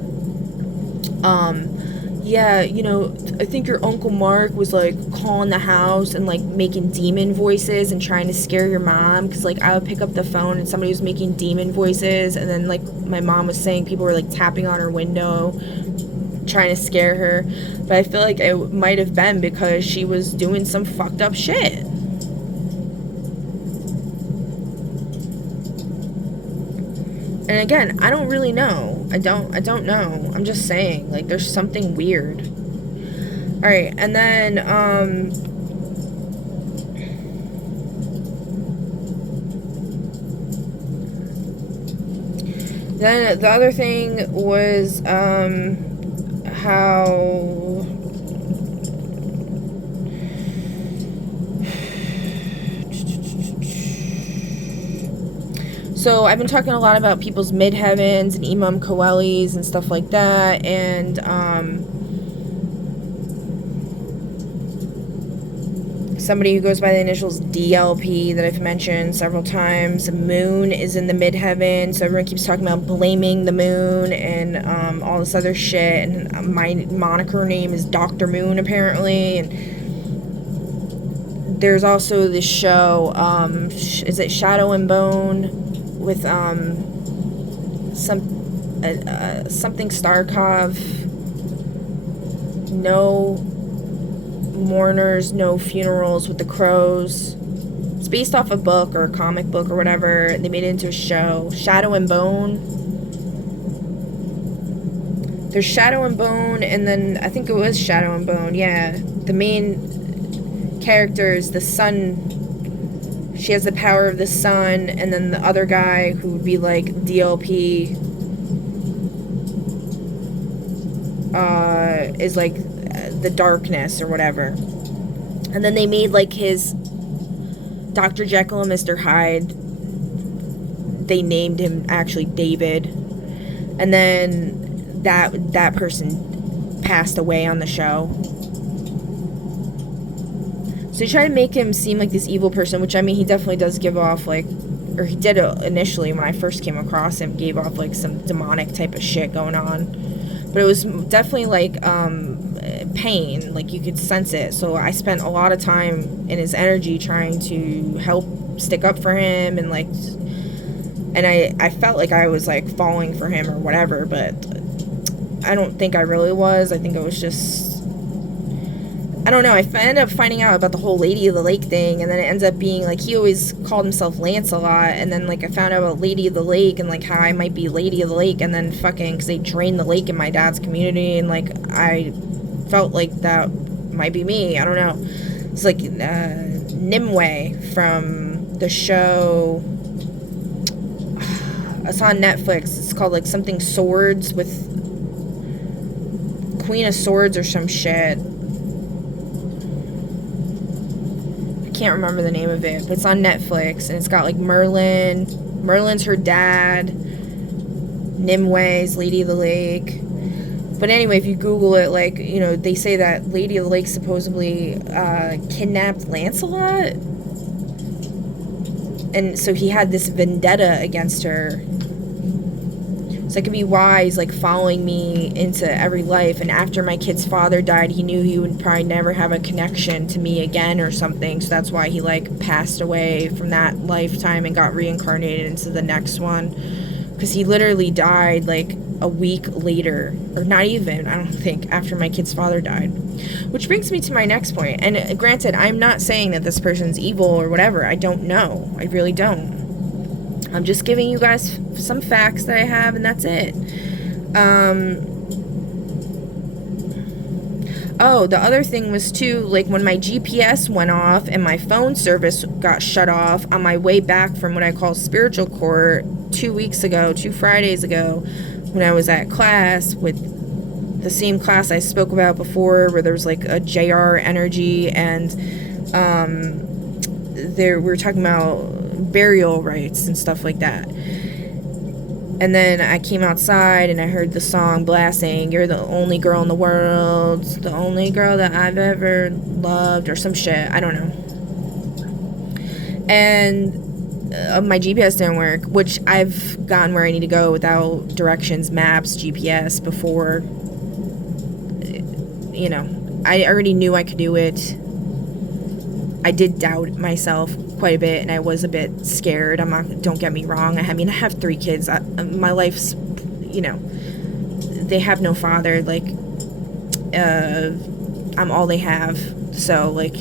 yeah, you know, I think your Uncle Mark was, like, calling the house and, like, making demon voices and trying to scare your mom. Because, like, I would pick up the phone and somebody was making demon voices. And then, like, my mom was saying people were, like, tapping on her window. trying to scare her, but I feel like it might have been because she was doing some fucked up shit. And again, I don't really know. I don't know. I'm just saying, like, there's something weird. Alright, and then, then the other thing was, how... So I've been talking a lot about people's midheavens and Imam Coelis and stuff like that, and somebody who goes by the initials DLP that I've mentioned several times. Moon is in the midheaven, so everyone keeps talking about blaming the moon and all this other shit, and my moniker name is Dr. Moon apparently, and there's also this show, is it Shadow and Bone, with something Starkov, no mourners, no funerals, with the crows. It's based off a book or a comic book or whatever. They made it into a show. Shadow and Bone. There's Shadow and Bone, and then I think it was Shadow and Bone, yeah. The main character is the sun. She has the power of the sun, and then the other guy, who would be like DLP, is like the darkness or whatever. And then they made like his Dr. Jekyll and Mr. Hyde. They named him actually David. And then that person passed away on the show. So they try to make him seem like this evil person, which, I mean, he definitely does give off, like, or he did initially when I first came across him, gave off, like, some demonic type of shit going on. But it was definitely, like, pain. Like, you could sense it. So I spent a lot of time in his energy trying to help stick up for him, and, like, and I felt like I was, like, falling for him or whatever, but I don't think I really was. I think it was just... I don't know, I ended up finding out about the whole Lady of the Lake thing, and then it ends up being, like, he always called himself Lancelot, and then, like, I found out about Lady of the Lake, and, like, how I might be Lady of the Lake, and then fucking, because they drained the lake in my dad's community, and, like, I felt like that might be me, I don't know. It's, like, Nimue from the show, it's on Netflix, it's called, like, something Swords with Queen of Swords or some shit. Can't remember the name of it, but it's on Netflix, and it's got like Merlin's her dad, Nimue's Lady of the Lake. But anyway, if you Google it, like, you know, they say that Lady of the Lake supposedly kidnapped Lancelot, and so he had this vendetta against her. So it could be why he's, like, following me into every life. And after my kid's father died, he knew he would probably never have a connection to me again or something. So that's why he, like, passed away from that lifetime and got reincarnated into the next one. Because he literally died, like, a week later. Or not even, I don't think, after my kid's father died. Which brings me to my next point. And granted, I'm not saying that this person's evil or whatever. I don't know. I really don't. I'm just giving you guys some facts that I have, and that's it. Oh, the other thing was, too, like, when my GPS went off and my phone service got shut off on my way back from what I call spiritual court 2 Fridays ago, when I was at class with the same class I spoke about before, where there was, like, a JR energy, and we were talking about burial rites and stuff like that. And then I came outside and I heard the song blasting, "You're the only girl in the world, the only girl that I've ever loved," or some shit, I don't know. And my GPS didn't work, which I've gotten where I need to go without directions, maps, GPS before. You know, I already knew I could do it. I did doubt myself quite a bit, and I was a bit scared. Don't get me wrong. I mean, I have 3 kids. My life's, you know, they have no father. Like, I'm all they have. So, like,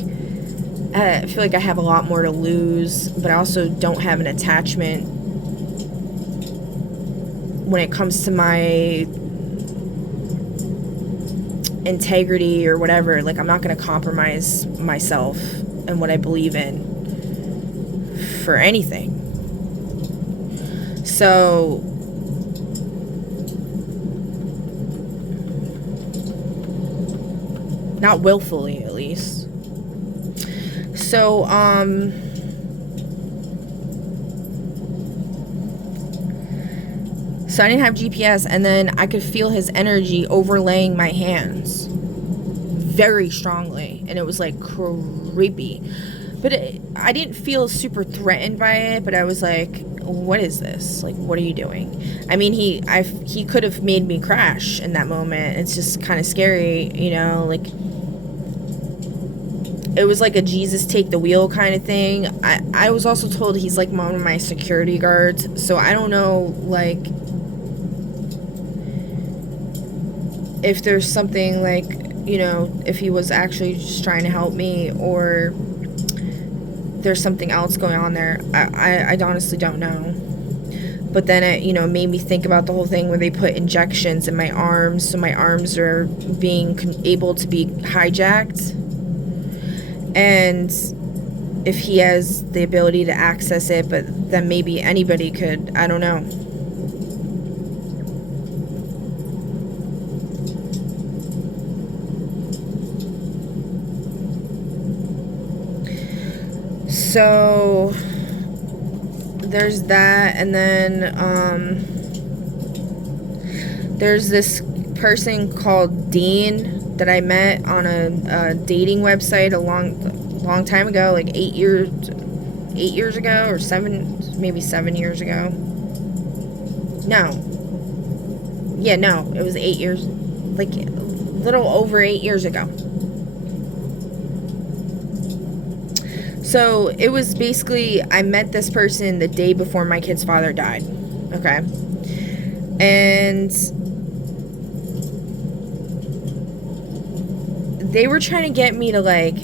I feel like I have a lot more to lose, but I also don't have an attachment when it comes to my integrity or whatever. Like, I'm not going to compromise myself and what I believe in for anything. So, not willfully, at least. So, so I didn't have GPS, and then I could feel his energy overlaying my hands very strongly, and it was like creepy. But I didn't feel super threatened by it, but I was like, what is this? Like, what are you doing? I mean, he could have made me crash in that moment. It's just kind of scary, you know, like, it was like a Jesus take the wheel kind of thing. I was also told he's like one of my security guards, so I don't know, like, if there's something, like, you know, if he was actually just trying to help me, or there's something else going on there. I honestly don't know. But then it, you know, made me think about the whole thing where they put injections in my arms, so my arms are being able to be hijacked. And if he has the ability to access it, but then maybe anybody could, I don't know. So there's that, and then there's this person called Dean that I met on a dating website a long time ago, like 8 years ago, or maybe 7 years ago. No, it was 8 years, like a little over 8 years ago. So it was basically, I met this person the day before my kid's father died. Okay. And they were trying to get me to, like,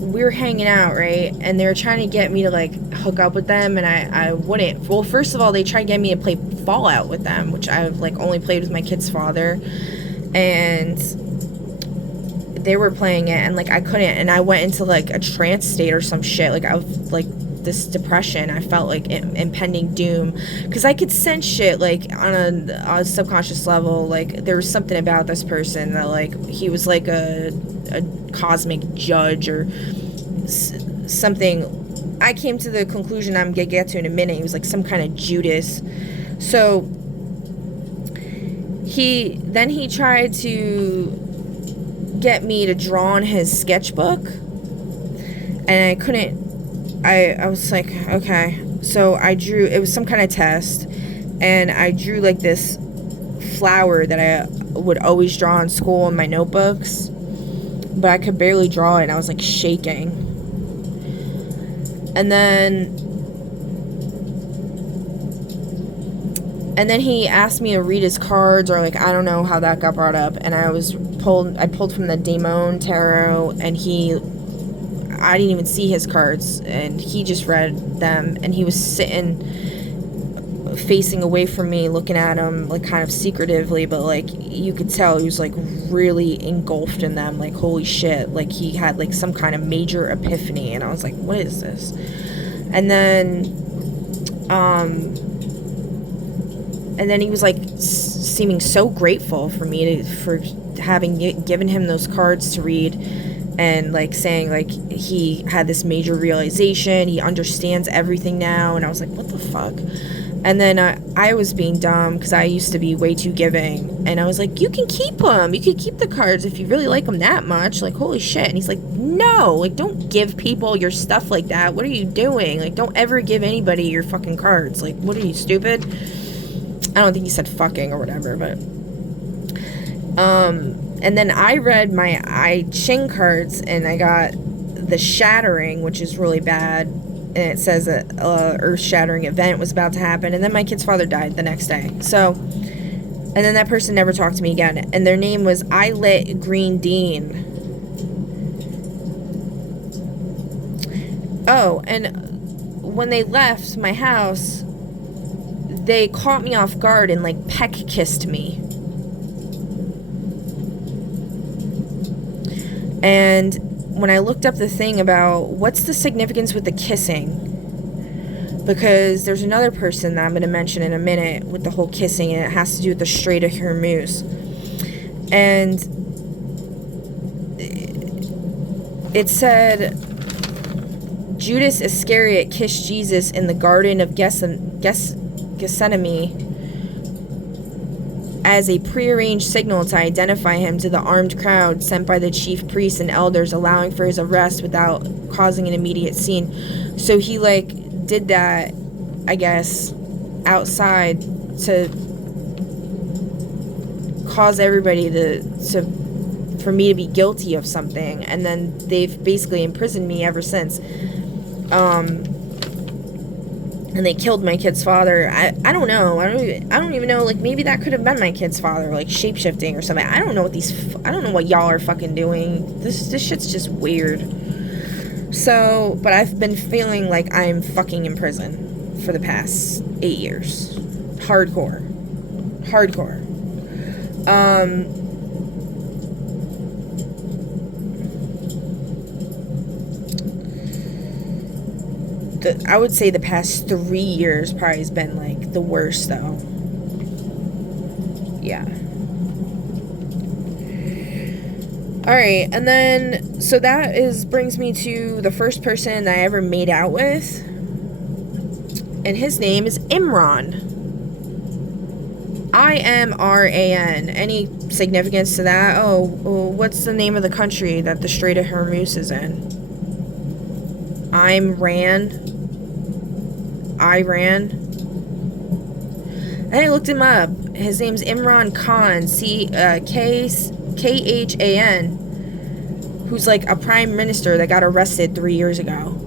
we were hanging out, right? And they were trying to get me to, like, hook up with them, and I wouldn't. Well, first of all, they tried to get me to play Fallout with them, which I've, like, only played with my kid's father. And they were playing it, and, like, I couldn't, and I went into, like, a trance state or some shit. Like, I was, like, this depression. I felt like impending doom, because I could sense shit, like, on a subconscious level. Like, there was something about this person that, like, he was like a cosmic judge or something. I came to the conclusion I'm gonna get to in a minute. He was like some kind of Judas. So he tried to get me to draw on his sketchbook, and I couldn't. I was like, okay. So I drew, it was some kind of test, and I drew like this flower that I would always draw in school in my notebooks, but I could barely draw it, and I was like shaking. And then he asked me to read his cards, or like, I don't know how that got brought up, and I pulled from the Daemon Tarot, and I didn't even see his cards, and he just read them, and he was sitting facing away from me, looking at him, like, kind of secretively, but, like, you could tell he was, like, really engulfed in them, like, holy shit, like, he had, like, some kind of major epiphany, and I was like, what is this? And then he was, like, seeming so grateful for me for having given him those cards to read, and, like, saying, like, he had this major realization, he understands everything now, and I was like, what the fuck? And then I was being dumb, because I used to be way too giving, and I was like, you can keep them, you can keep the cards if you really like them that much, like, holy shit. And he's like, no, like, don't give people your stuff like that, what are you doing? Like, don't ever give anybody your fucking cards, like, what are you, stupid? I don't think he said fucking or whatever, but and then I read my I Ching cards, and I got the Shattering, which is really bad, and it says that earth-shattering event was about to happen, and then my kid's father died the next day. So And then that person never talked to me again. And their name was Eyelet Green Dean. Oh, and when they left my house, they caught me off guard and, like, peck kissed me. And when I looked up the thing about what's the significance with the kissing, because there's another person that I'm going to mention in a minute with the whole kissing, and it has to do with the Strait of Hormuz. And it said Judas Iscariot kissed Jesus in the Garden of Gethsemane as a prearranged signal to identify him to the armed crowd sent by the chief priests and elders, allowing for his arrest without causing an immediate scene. So he, like, did that, I guess, outside to cause everybody for me to be guilty of something, and then they've basically imprisoned me ever since. And they killed my kid's father. I don't know. I don't even know. Like, maybe that could have been my kid's father, like shape-shifting or something. I don't know what y'all are fucking doing. This shit's just weird. So, but I've been feeling like I'm fucking in prison for the past 8 years. Hardcore. I would say the past 3 years probably has been, like, the worst, though. Yeah. Alright, and then, so that brings me to the first person that I ever made out with. And his name is Imran. Imran. Any significance to that? Oh, what's the name of the country that the Strait of Hormuz is in? Iran. And I looked him up. His name's Imran Khan, Khan, who's like a prime minister that got arrested 3 years ago.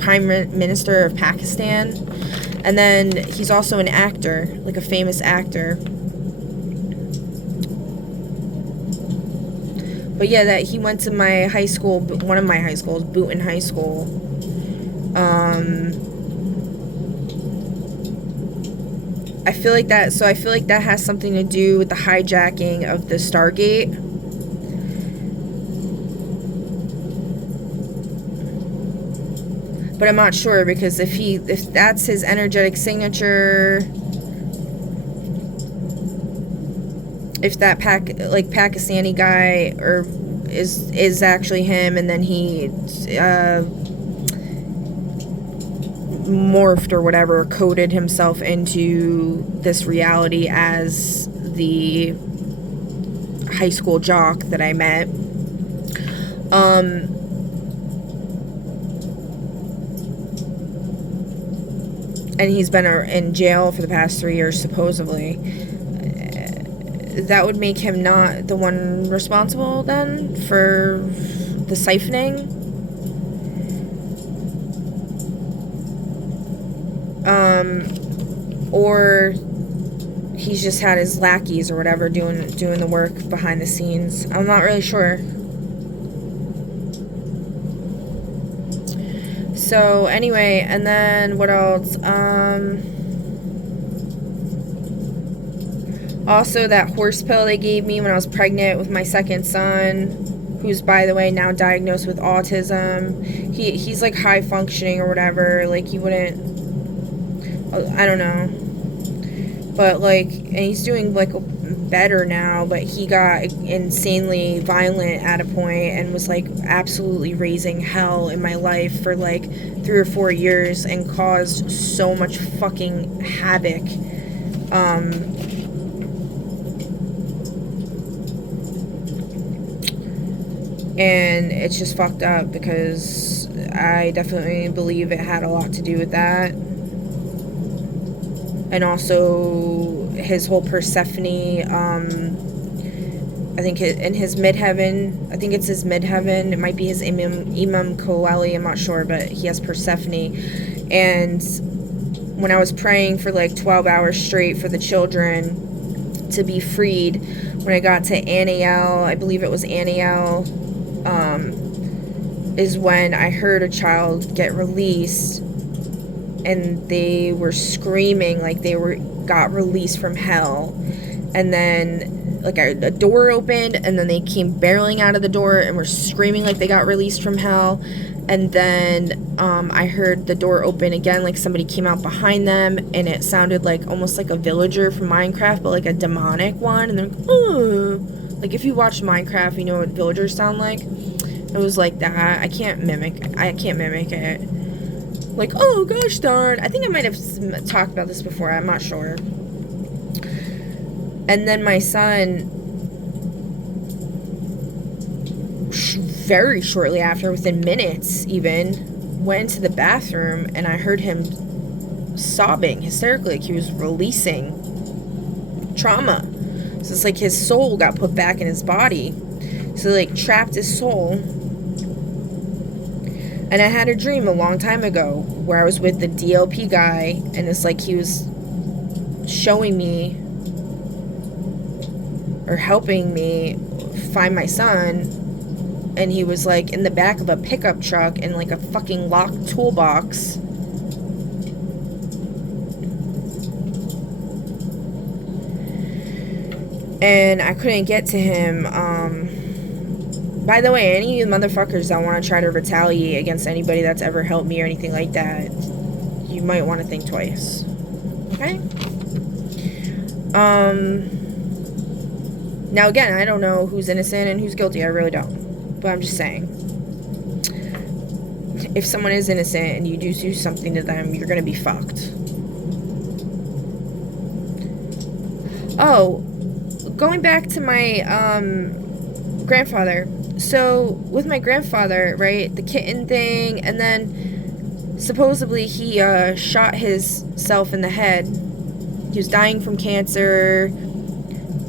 Prime Minister of Pakistan. And then he's also an actor, like a famous actor. But yeah, that he went to my high school, one of my high schools, Booton High School. I feel like that has something to do with the hijacking of the Stargate. But I'm not sure, because if that's his energetic signature, if that Pakistani guy is actually him, and then he morphed or whatever, coded himself into this reality as the high school jock that I met. And he's been in jail for the past 3 years, supposedly. That would make him not the one responsible, then, for the siphoning. Or he's just had his lackeys or whatever doing the work behind the scenes. I'm not really sure. So anyway, and then what else? Also, that horse pill they gave me when I was pregnant with my second son, who's, by the way, now diagnosed with autism. He's like high functioning or whatever. Like, he wouldn't, I don't know. But, like, and he's doing, like, better now, but he got insanely violent at a point and was, like, absolutely raising hell in my life for, like, 3 or 4 years and caused so much fucking havoc. And it's just fucked up, because I definitely believe it had a lot to do with that. And also his whole Persephone, I think in his midheaven, I think it's his midheaven, it might be his Imam Koali, I'm not sure, but he has Persephone. And when I was praying for like 12 hours straight for the children to be freed, when I got to Aniel, I believe it was Aniel, is when I heard a child get released, and they were screaming like got released from hell. And then like a door opened, and then they came barreling out of the door and were screaming like they got released from hell. And then I heard the door open again, like somebody came out behind them, and it sounded like almost like a villager from Minecraft, but like a demonic one. And then like if you watch Minecraft, you know what villagers sound like. It was like that. I can't mimic it. Like, oh gosh darn. I think I might have talked about this before. I'm not sure. And then my son, very shortly after, within minutes even, went to the bathroom, and I heard him sobbing hysterically, like he was releasing trauma. So it's like his soul got put back in his body. So they like trapped his soul. And I had a dream a long time ago where I was with the DLP guy, and it's like he was showing me or helping me find my son, and he was like in the back of a pickup truck in like a fucking locked toolbox. And I couldn't get to him. By the way, any of you motherfuckers that want to try to retaliate against anybody that's ever helped me or anything like that, you might want to think twice. Okay? Now again, I don't know who's innocent and who's guilty. I really don't. But I'm just saying, if someone is innocent and you do something to them, you're gonna be fucked. Oh, going back to my grandfather. So with my grandfather, right, the kitten thing, and then supposedly he shot himself in the head. He was dying from cancer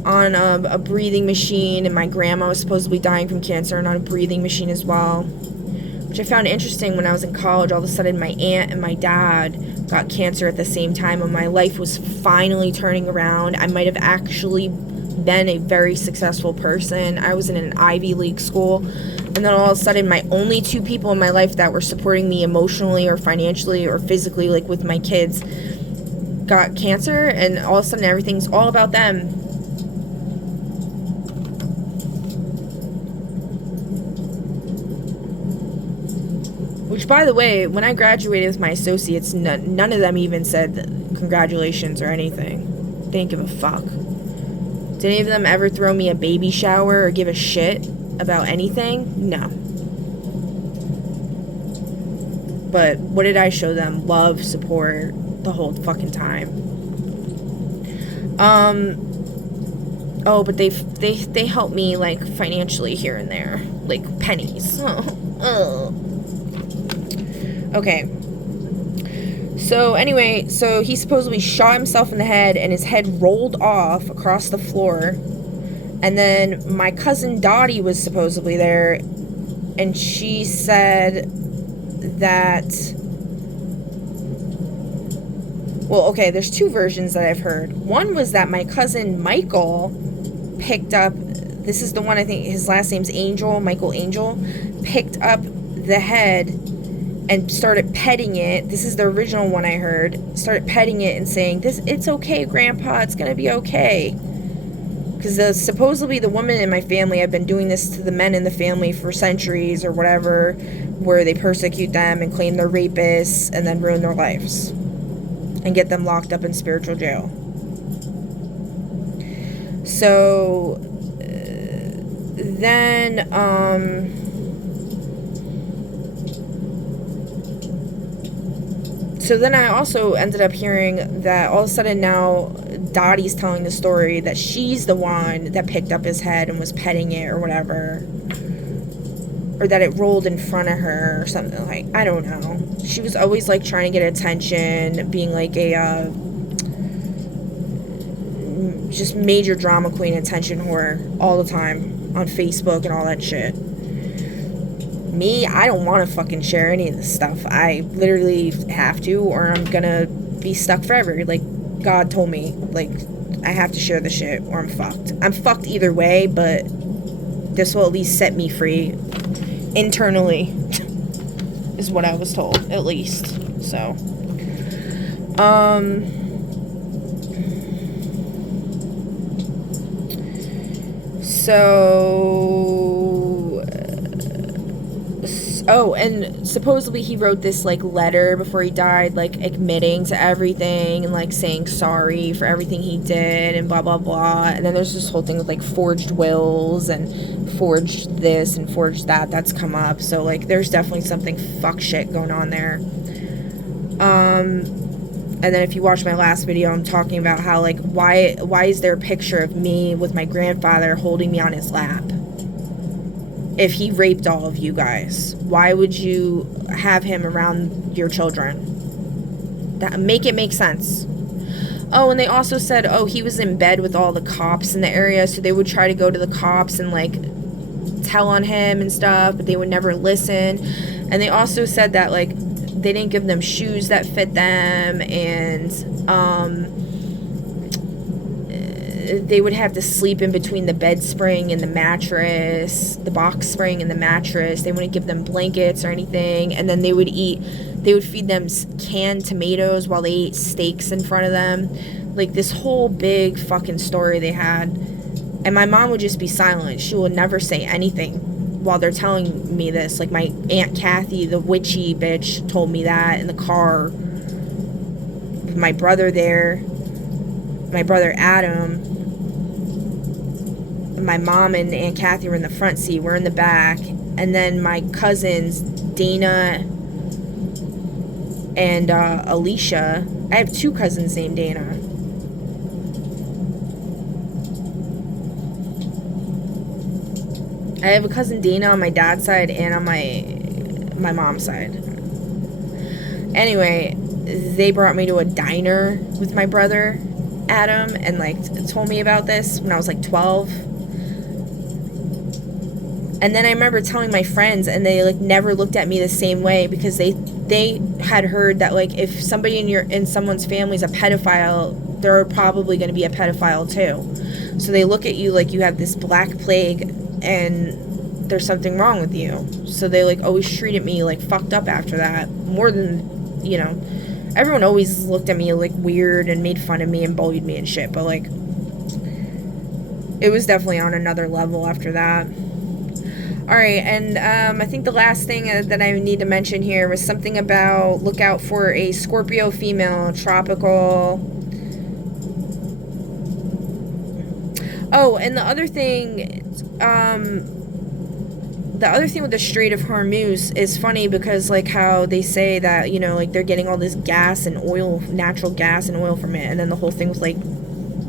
on a breathing machine, and my grandma was supposedly dying from cancer and on a breathing machine as well, which I found interesting. When I was in college, all of a sudden my aunt and my dad got cancer at the same time, and my life was finally turning around. I might have actually been a very successful person. I was in an Ivy League school, and then all of a sudden my only two people in my life that were supporting me emotionally or financially or physically, like with my kids, got cancer, and all of a sudden everything's all about them. Which, by the way, when I graduated with my associates, none of them even said congratulations or anything. They didn't give a fuck. Did any of them ever throw me a baby shower or give a shit about anything? No. But what did I show them? Love, support, the whole fucking time. Oh, but they help me, like, financially here and there. Like, pennies. Okay. So anyway, so he supposedly shot himself in the head, and his head rolled off across the floor. And then my cousin Dottie was supposedly there, and she said that, well, okay, there's two versions that I've heard. One was that my cousin Michael picked up, this is the one, I think his last name's Angel, Michael Angel, picked up the head and started petting it. This is the original one I heard. Started petting it and saying, it's okay, Grandpa, it's gonna be okay. Because supposedly the woman in my family have been doing this to the men in the family for centuries or whatever, where they persecute them and claim they're rapists and then ruin their lives and get them locked up in spiritual jail. So then I also ended up hearing that all of a sudden now Dottie's telling the story that she's the one that picked up his head and was petting it or whatever. Or that it rolled in front of her or something. Like, I don't know. She was always like trying to get attention, being like a just major drama queen, attention whore all the time on Facebook and all that shit. Me, I don't want to fucking share any of this stuff. I literally have to, or I'm gonna be stuck forever. Like, God told me, like, I have to share the shit or I'm fucked. I'm fucked either way, but this will at least set me free internally, is what I was told, at least. So, oh, and supposedly he wrote this, like, letter before he died, like, admitting to everything and, like, saying sorry for everything he did and blah, blah, blah. And then there's this whole thing with, like, forged wills and forged this and forged that. That's come up. So, like, there's definitely something fuck shit going on there. And then if you watch my last video, I'm talking about how, like, why is there a picture of me with my grandfather holding me on his lap? If he raped all of you guys, why would you have him around your children? Make it make sense. Oh, and they also said, oh, he was in bed with all the cops in the area, so they would try to go to the cops and, like, tell on him and stuff, but they would never listen. And they also said that, like, they didn't give them shoes that fit them, and they would have to sleep in between the bed spring and the mattress, the box spring and the mattress. They wouldn't give them blankets or anything. And then they would feed them canned tomatoes while they ate steaks in front of them. Like, this whole big fucking story they had. And my mom would just be silent. She would never say anything while they're telling me this. Like, my Aunt Kathy, the witchy bitch, told me that in the car. With my brother there. My brother Adam. My mom and Aunt Kathy were in the front seat. We're in the back. And then my cousins, Dana and Alicia. I have 2 cousins named Dana. I have a cousin Dana on my dad's side and on my mom's side. Anyway, they brought me to a diner with my brother Adam and, like, told me about this when I was, like, 12. And then I remember telling my friends, and they, like, never looked at me the same way, because they had heard that, like, if somebody in someone's family is a pedophile, they're probably going to be a pedophile too. So they look at you like you have this black plague and there's something wrong with you. So they, like, always treated me, like, fucked up after that. More than, you know, everyone always looked at me, like, weird and made fun of me and bullied me and shit. But, like, it was definitely on another level after that. Alright, and I think the last thing that I need to mention here was something about look out for a Scorpio female, tropical. Oh, and the other thing with the Strait of Hormuz is funny, because, like, how they say that, you know, like, they're getting all this gas and oil, natural gas and oil from it, and then the whole thing with, like,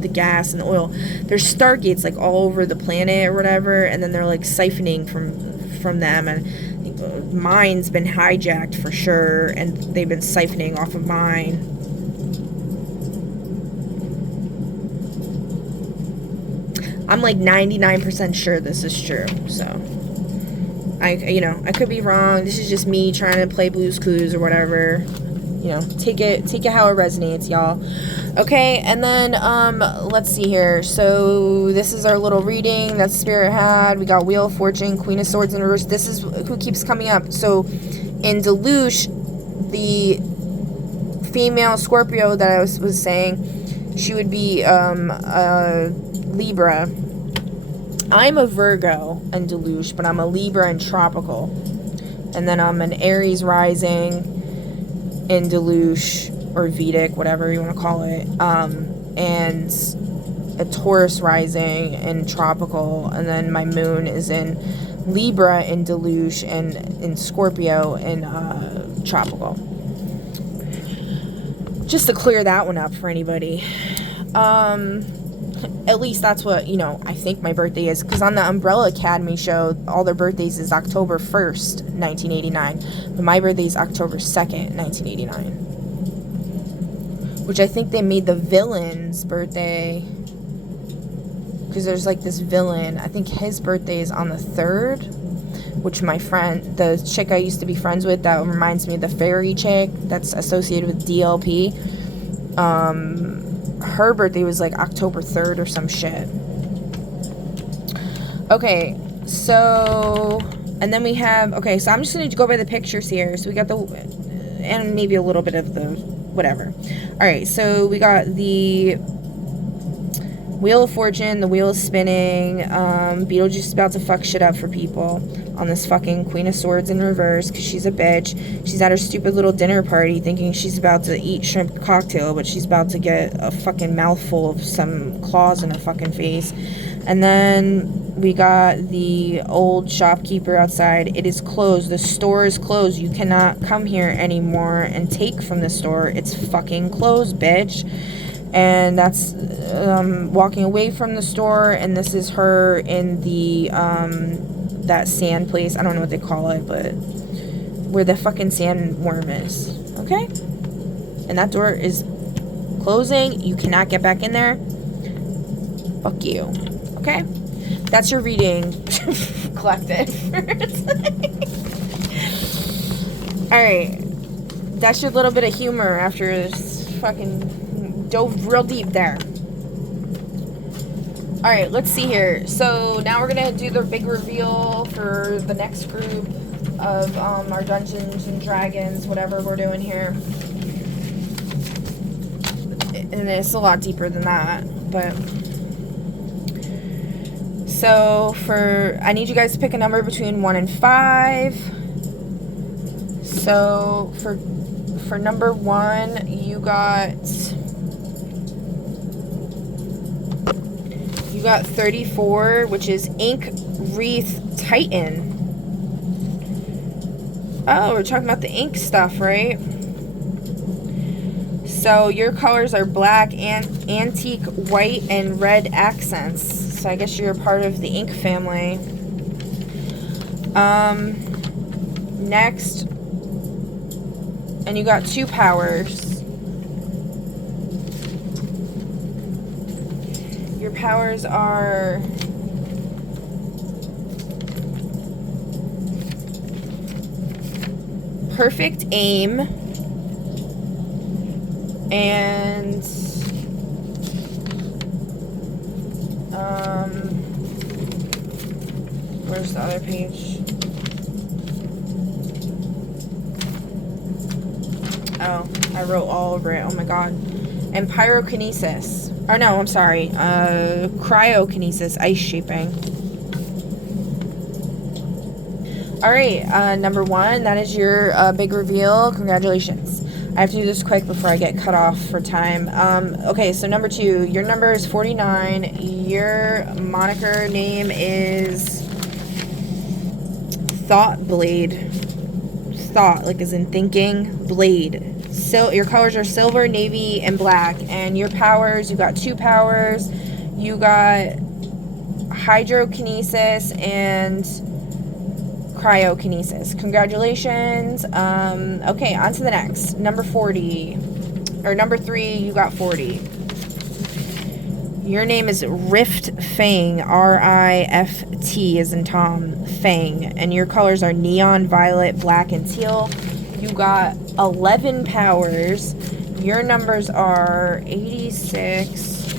the gas and the oil. There's stargates, like, all over the planet or whatever, and then they're, like, siphoning from them, and mine's been hijacked for sure, and they've been siphoning off of mine. I'm, like, 99% sure this is true, so I could be wrong. This is just me trying to play Blue's Clues or whatever. You know, take it how it resonates, y'all. Okay, and then, let's see here. So, this is our little reading that Spirit had. We got Wheel of Fortune, Queen of Swords in reverse. This is who keeps coming up. So, in Deluge, the female Scorpio that I was saying, she would be, a Libra. I'm a Virgo in Deluge, but I'm a Libra in Tropical. And then I'm an Aries rising in Deluge, or Vedic, whatever you want to call it, and a Taurus rising in Tropical, and then my moon is in Libra in Deluge, and in Scorpio in Tropical. Just to clear that one up for anybody. At least that's what, you know, I think my birthday is, because on the Umbrella Academy show, all their birthdays is October 1st, 1989, but my birthday is October 2nd, 1989. Which I think they made the villain's birthday, because there's, like, this villain. I think his birthday is on the 3rd, which my friend, the chick I used to be friends with, that reminds me of the fairy chick that's associated with DLP. Her birthday was like October 3rd or some shit. Okay, so, and then we have, okay, so I'm just going to go by the pictures here. So we got the, and maybe a little bit of the, whatever. All right, so we got the Wheel of Fortune, the wheel is spinning, Beetlejuice is about to fuck shit up for people on this fucking Queen of Swords in reverse, because she's a bitch. She's at her stupid little dinner party thinking she's about to eat shrimp cocktail, but she's about to get a fucking mouthful of some claws in her fucking face. And then we got the old shopkeeper outside. It is closed. The store is closed. You cannot come here anymore and take from the store. It's fucking closed, bitch. And that's walking away from the store. And this is her in the that sand place. I don't know what they call it, but where the fucking sandworm is. Okay? And that door is closing. You cannot get back in there. Fuck you. Okay? That's your reading collective. Alright. That's your little bit of humor after this fucking dove real deep there. Alright, let's see here. So now we're gonna do the big reveal for the next group of our Dungeons and Dragons, whatever we're doing here. And it's a lot deeper than that, but so I need you guys to pick a number between 1 and 5. So for number 1, you got 34, which is Ink Wreath Titan. Oh, we're talking about the ink stuff, right? So your colors are black, and antique white, and red accents. So I guess you're a part of the ink family. Next, and you got 2 powers. Your powers are perfect aim and where's the other page? Oh, I wrote all over it. Oh my god. And pyrokinesis. Or no, I'm sorry. Cryokinesis, ice shaping. Alright, number 1, that is your big reveal. Congratulations. I have to do this quick before I get cut off for time. Okay, so number 2, your number is 49. Your moniker name is Thought Blade. Thought, like as in thinking, blade. So your colors are silver, navy, and black. And your powers, you got 2 powers. You got hydrokinesis and cryokinesis. Congratulations. Okay, on to the next. Number 40. Or number 3, you got 40. Your name is Rift Fang. R-I-F-T as in Tom. Fang. And your colors are neon, violet, black, and teal. You got 11 powers. Your numbers are 86.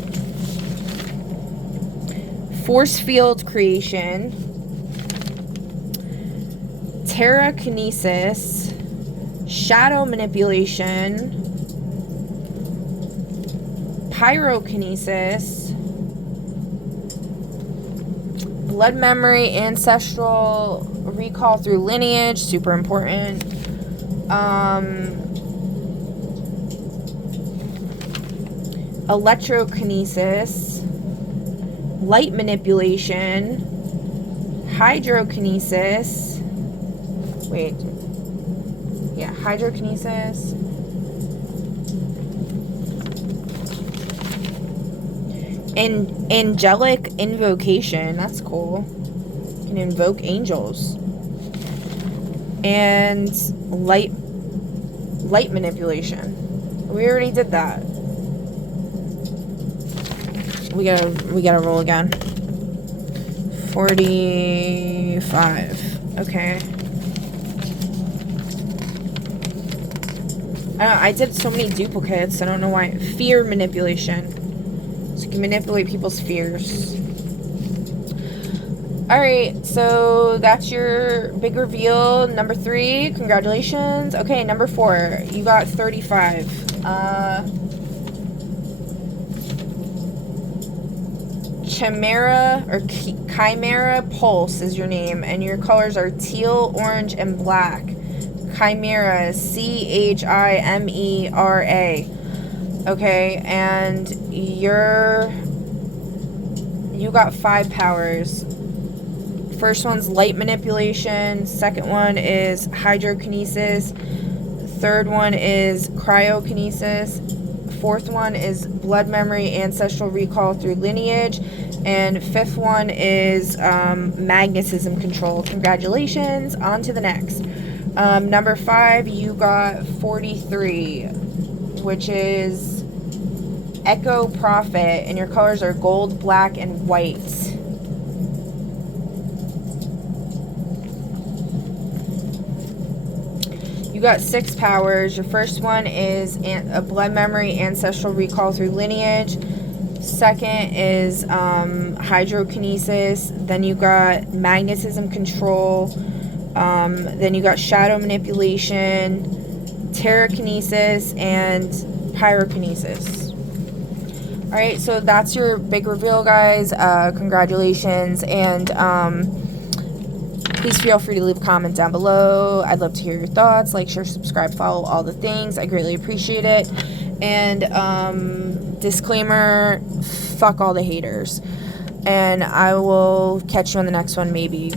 Force field creation. Terrakinesis. Shadow manipulation. Pyrokinesis. Blood memory, ancestral recall through lineage, super important. Electrokinesis, light manipulation, hydrokinesis. Wait. Yeah, hydrokinesis. And angelic invocation. That's cool. You can invoke angels. And light manipulation. We already did that. We gotta roll again. 45. Okay. I did so many duplicates. I don't know why. Fear manipulation. So you can manipulate people's fears. Alright, so that's your big reveal. Number 3, congratulations. Okay, number 4, you got 35. Chimera Pulse is your name, and your colors are teal, orange, and black. Chimera, Chimera. Okay, and you got 5 powers. First one's light manipulation. Second one is hydrokinesis. Third one is cryokinesis. Fourth one is blood memory, ancestral recall through lineage. And fifth one is magnetism control. Congratulations. On to the next. Number 5, you got 43, which is Echo Prophet, and your colors are gold, black, and white. You got 6 powers. Your first one is a blood memory, ancestral recall through lineage. Second is hydrokinesis. Then you got magnetism control. Then you got shadow manipulation, terrakinesis, and pyrokinesis. Alright, so that's your big reveal, guys. Congratulations. And please feel free to leave a comment down below. I'd love to hear your thoughts. Like, share, subscribe, follow, all the things. I greatly appreciate it. And disclaimer, fuck all the haters. And I will catch you on the next one, maybe.